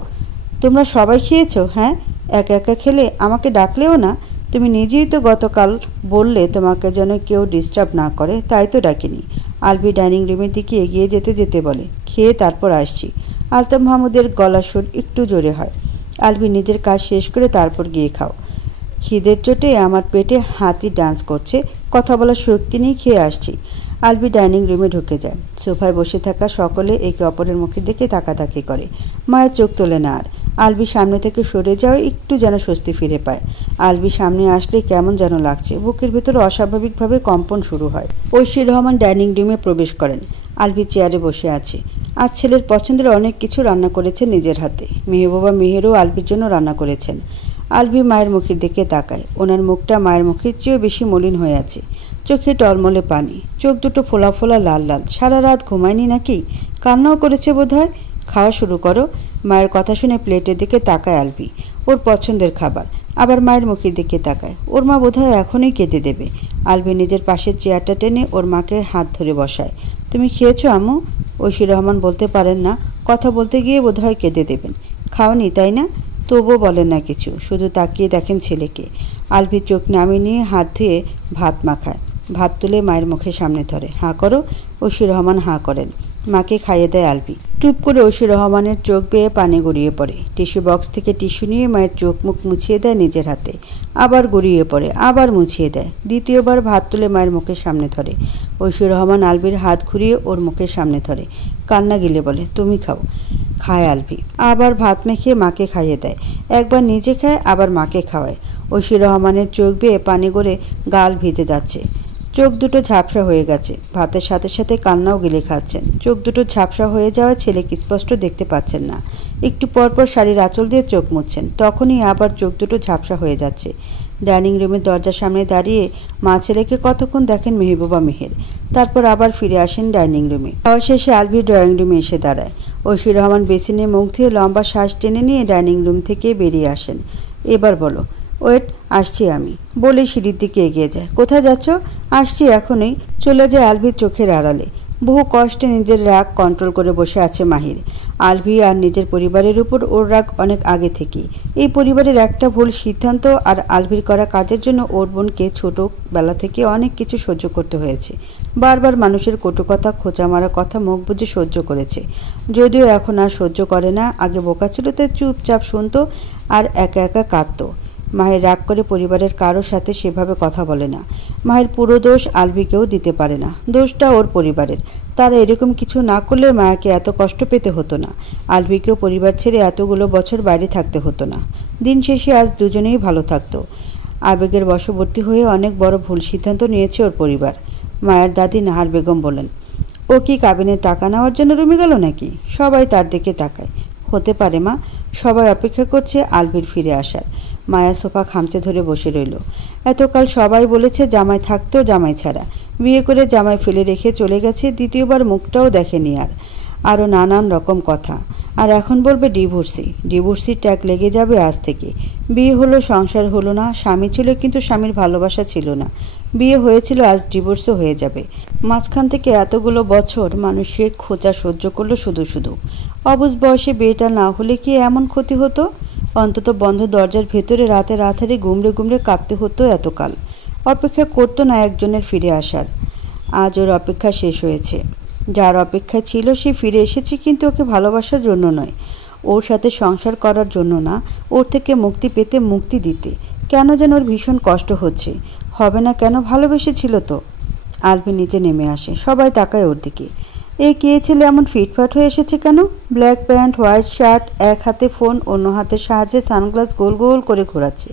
তোমরা সবাই খেয়েছো? হ্যাঁ। একা একা খেলে? আমাকে ডাকলেও না। তুমি নিজেই তো গতকাল বললে তোমাকে যেন কেউ ডিস্টার্ব না করে, তাই তো ডাকিনি। আলভি ডাইনিং রুমের দিকে এগিয়ে যেতে যেতে বলে, খেয়ে তারপর আসছি। আলতাফ মাহমুদের গলার সুর একটু জোরে হয়। আলভি নিজের কাজ শেষ করে তারপর গিয়ে খাও। খিদের চোটে আমার পেটে হাতি ডান্স করছে, কথা বলার শক্তি নেই, খেয়ে আসছি। আলভি ডাইনিং রুমে ঢুকে যায়। সোফায় বসে থাকা সকলে একে অপরের মুখের দিকে তাকাতাকি করে। মায়ের চোখ তোলে না আর। আলভি সামনে থেকে সরে যাওয়ায় একটু যেন স্বস্তি ফিরে পায়। আলভি সামনে আসলে কেমন যেন লাগছে, বুকের ভেতরে অস্বাভাবিকভাবে কম্পন শুরু হয়। ঐশী রহমান ডাইনিং রুমে প্রবেশ করেন। আলভি চেয়ারে বসে আছে। আজ ছেলের পছন্দের অনেক কিছু রান্না করেছেন নিজের হাতে। মেহবুবা মেহেরও আলভির জন্য রান্না করেছেন। আলভি মায়ের মুখের দিকে তাকায়। ওনার মুখটা মায়ের মুখের চেয়েও বেশি মলিন হয়ে আছে। চোখে টলমলে পানি, চোখ দুটো ফোলা ফোলা লাল লাল। সারা রাত ঘুমায়নি নাকি? কান্নাও করেছে বোধহয়। খাওয়া শুরু করো। মায়ের কথা শুনে প্লেটের দিকে তাকায় আলভি। ওর পছন্দের খাবার। আবার মায়ের মুখের দিকে তাকায়। ওর মা বোধহয় এখনই কেঁদে দেবে। আলভি নিজের পাশের চেয়ারটা টেনে ওর মাকে হাত ধরে বসায়। তুমি খেয়েছো আম্মু? ঐশী রহমান বলতে পারেন না, কথা বলতে গিয়ে বোধহয় কেঁদে দেবেন। খাওনি তাই না? তবুও বলেন না কিছু, শুধু তাকিয়ে দেখেন ছেলেকে। আলভি চোখ নামিয়ে নিয়ে হাত ধুয়ে ভাত মাখায়। ভাত তুলে মায়ের মুখের সামনে ধরে, হাঁ করো। ঐশী রহমান হাঁ করেন। মাকে খাইয়ে দেয় আলভি। টুপ করে ঐশী রহমানের চোখ বেয়ে পানি গড়িয়ে পড়ে। টিস্যু বক্স থেকে টিস্যু নিয়ে মায়ের চোখ মুখ মুছিয়ে দেয় নিজের হাতে। আবার গড়িয়ে পড়ে, আবার মুছিয়ে দেয়। দ্বিতীয়বার ভাত তুলে মায়ের মুখের সামনে ধরে। ঐশী রহমান আলভির হাত ঘুরিয়ে ওর মুখের সামনে ধরে। কান্না গিলে বলে, তুমি খাও। খায় আলভি। আবার ভাত মেখে মাকে খাইয়ে দেয়। একবার নিজে খায়, আবার মাকে খাওয়ায়। ঐশী রহমানের চোখ বেয়ে পানি গড়ে গাল ভিজে যাচ্ছে। চোখ দুটো ঝাপসা হয়ে গেছে। ভাতের সাথে সাথে কান্নাও গিলে খাচ্ছেন। চোখ দুটো ঝাপসা হয়ে যাওয়ায় ছেলেকে স্পষ্ট দেখতে পাচ্ছেন না। একটু পরপর শাড়ির আঁচল দিয়ে চোখ মুছছেন, তখনই আবার চোখ দুটো ঝাপসা হয়ে যাচ্ছে। ডাইনিং রুমের দরজার সামনে দাঁড়িয়ে মা ছেলেকে কতক্ষণ দেখেন মেহবুবা মেহের। তারপর আবার ফিরে আসেন ডাইনিং রুমে। খাওয়া শেষে আলভি ড্রয়িং রুমে এসে দাঁড়ায়। ঐশী রহমান বেসিনে মুখ ধুয়ে লম্বা শ্বাস টেনে নিয়ে ডাইনিং রুম থেকে বেরিয়ে আসেন। এবার বলো। ওয়েট, আসছি আমি বলে সিঁড়ির দিকে এগিয়ে যায়। কোথায় যাচ্ছ? আসছি এখনই। চলে যায় আলভির চোখের আড়ালে। বহু কষ্টে নিজের রাগ কন্ট্রোল করে বসে আছে মাহির। আলভি আর নিজের পরিবারের উপর ওর রাগ অনেক আগে থেকেই। এই পরিবারের একটা ভুল সিদ্ধান্ত আর আলভির করা কাজের জন্য ওর বোনকে ছোটবেলা থেকে অনেক কিছু সহ্য করতে হয়েছে। বারবার মানুষের কটু কথা, খোঁচা মারা কথা মুখ বুজে সহ্য করেছে। যদিও এখন আর সহ্য করে না, আগে বোকা ছিল তাই চুপচাপ শুনতো আর একা একা কাঁদতো। মাহির রাগ করে পরিবারের কারোর সাথে সেভাবে কথা বলে না। মাহির পুরো দোষ আলভিকেও দিতে পারে না, দোষটা ওর পরিবারের। তারা এরকম কিছু না করলে মায়াকে এত কষ্ট পেতে হতো না, আলভিকেও পরিবার ছেড়ে এতগুলো বছর বাইরে থাকতে হতো না। দিন শেষে আজ দুজনেই ভালো থাকতো। আবেগের বশবর্তী হয়ে অনেক বড় ভুল সিদ্ধান্ত নিয়েছে ওর পরিবার। মায়ের দাদি নাহার বেগম বলেন, ও কি কাবিনের টাকা নেওয়ার জন্য রুমে গেল নাকি? সবাই তার দিকে তাকায়। হতে পারে মা, সবাই অপেক্ষা করছে আলভির ফিরে আসার। মায়া সোফা খামচে ধরে বসে রইল। এতকাল সবাই বলেছে জামাই থাকতো জামাই ছাড়া, বিয়ে করে জামাই ফেলে রেখে চলে গেছে, দ্বিতীয়বার মুখটাও দেখেনি আরও নানান রকম কথা। আর এখন বলবে ডিভোর্সি ট্যাগ লেগে যাবে আজ থেকে। বিয়ে হলো, সংসার হলো না, স্বামী ছিল কিন্তু স্বামীর ভালোবাসা ছিল না। বিয়ে হয়েছিল, আজ ডিভোর্সও হয়ে যাবে। মাঝখান থেকে এতগুলো বছর মানুষের খোঁচা সহ্য করলো শুধু। অবুঝ বয়সে বিয়েটা না হলে কি এমন ক্ষতি হতো? অন্তত বন্ধ দরজার ভেতরে রাতে রাতারে গুমড়ে কাঁদতে হতো এতকাল। অপেক্ষা করতো না একজনের ফিরে আসার। আজ ওর অপেক্ষা শেষ হয়েছে। যার অপেক্ষা ছিল সে ফিরে এসেছে, কিন্তু ওকে ভালোবাসার জন্য নয়, ওর সাথে সংসার করার জন্য না, ওর থেকে মুক্তি পেতে, মুক্তি দিতে। কেন যেন ওর ভীষণ কষ্ট হচ্ছে। হবে না কেন? ভালোবেসেছিল তো। আলভি নিচে নেমে আসে, সবাই তাকায় ওর দিকে। এ কে ছেলে এমন ফিটফাট হয়ে এসেছে কেন? ব্ল্যাক প্যান্ট, হোয়াইট শার্ট, এক হাতে ফোন, অন্য হাতের সাহায্যে সানগ্লাস গোল গোল করে ঘোরাচ্ছে,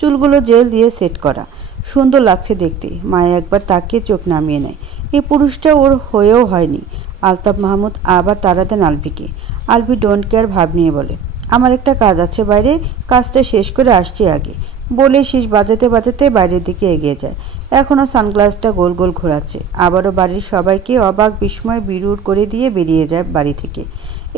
চুলগুলো জেল দিয়ে সেট করা। সুন্দর লাগছে দেখতে। মায়া একবার তাকিয়ে চোখ নামিয়ে নেয়। এই পুরুষটা ওর হয়েও হয়নি। আলতাফ মাহমুদ আবার তাড়া দেন আলভিকে। আলভি ডোন্ট কেয়ার ভাব নিয়ে বলে, আমার একটা কাজ আছে বাইরে, কাজটা শেষ করে আসছি আগে। বলে শীষ বাজাতে বাইরের দিকে এগিয়ে যায়। এখনও সানগ্লাসটা গোল গোল ঘোরাচ্ছে। আবারও বাড়ির সবাইকে অবাক বিস্ময় বিরূর করে দিয়ে বেরিয়ে যায় বাড়ি থেকে।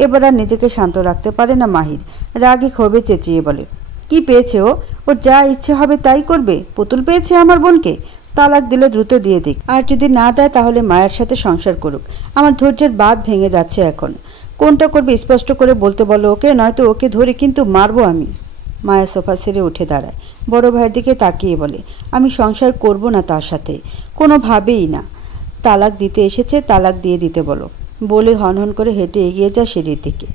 এবার আর নিজেকে শান্ত রাখতে পারে না মাহির। রাগে ক্ষোভে চেঁচিয়ে বলে, কি পেয়েছে ও? ওর যা ইচ্ছে হবে তাই করবে? পুতুল পেয়েছে আমার বোনকে? তালাক দিলে দ্রুত দিয়ে দিক, আর যদি না দেয় তাহলে মায়ের সাথে সংসার করুক। আমার ধৈর্যের বাঁধ ভেঙে যাচ্ছে এখন। কোনটা করবে স্পষ্ট করে বলতে বলো ওকে, নয়তো ওকে ধরে কিন্তু মারবো আমি। মায়া সোফা ছেড়ে উঠে দাঁড়ায়, বড় ভাইয়ের দিকে তাকিয়ে বলে, আমি সংসার করব না তার সাথে, কোনোভাবেই না। তালাক দিতে এসেছে, তালাক দিয়ে দিতে বলো। বলে হনহন করে হেঁটে এগিয়ে যায় সিঁড়ির দিকে।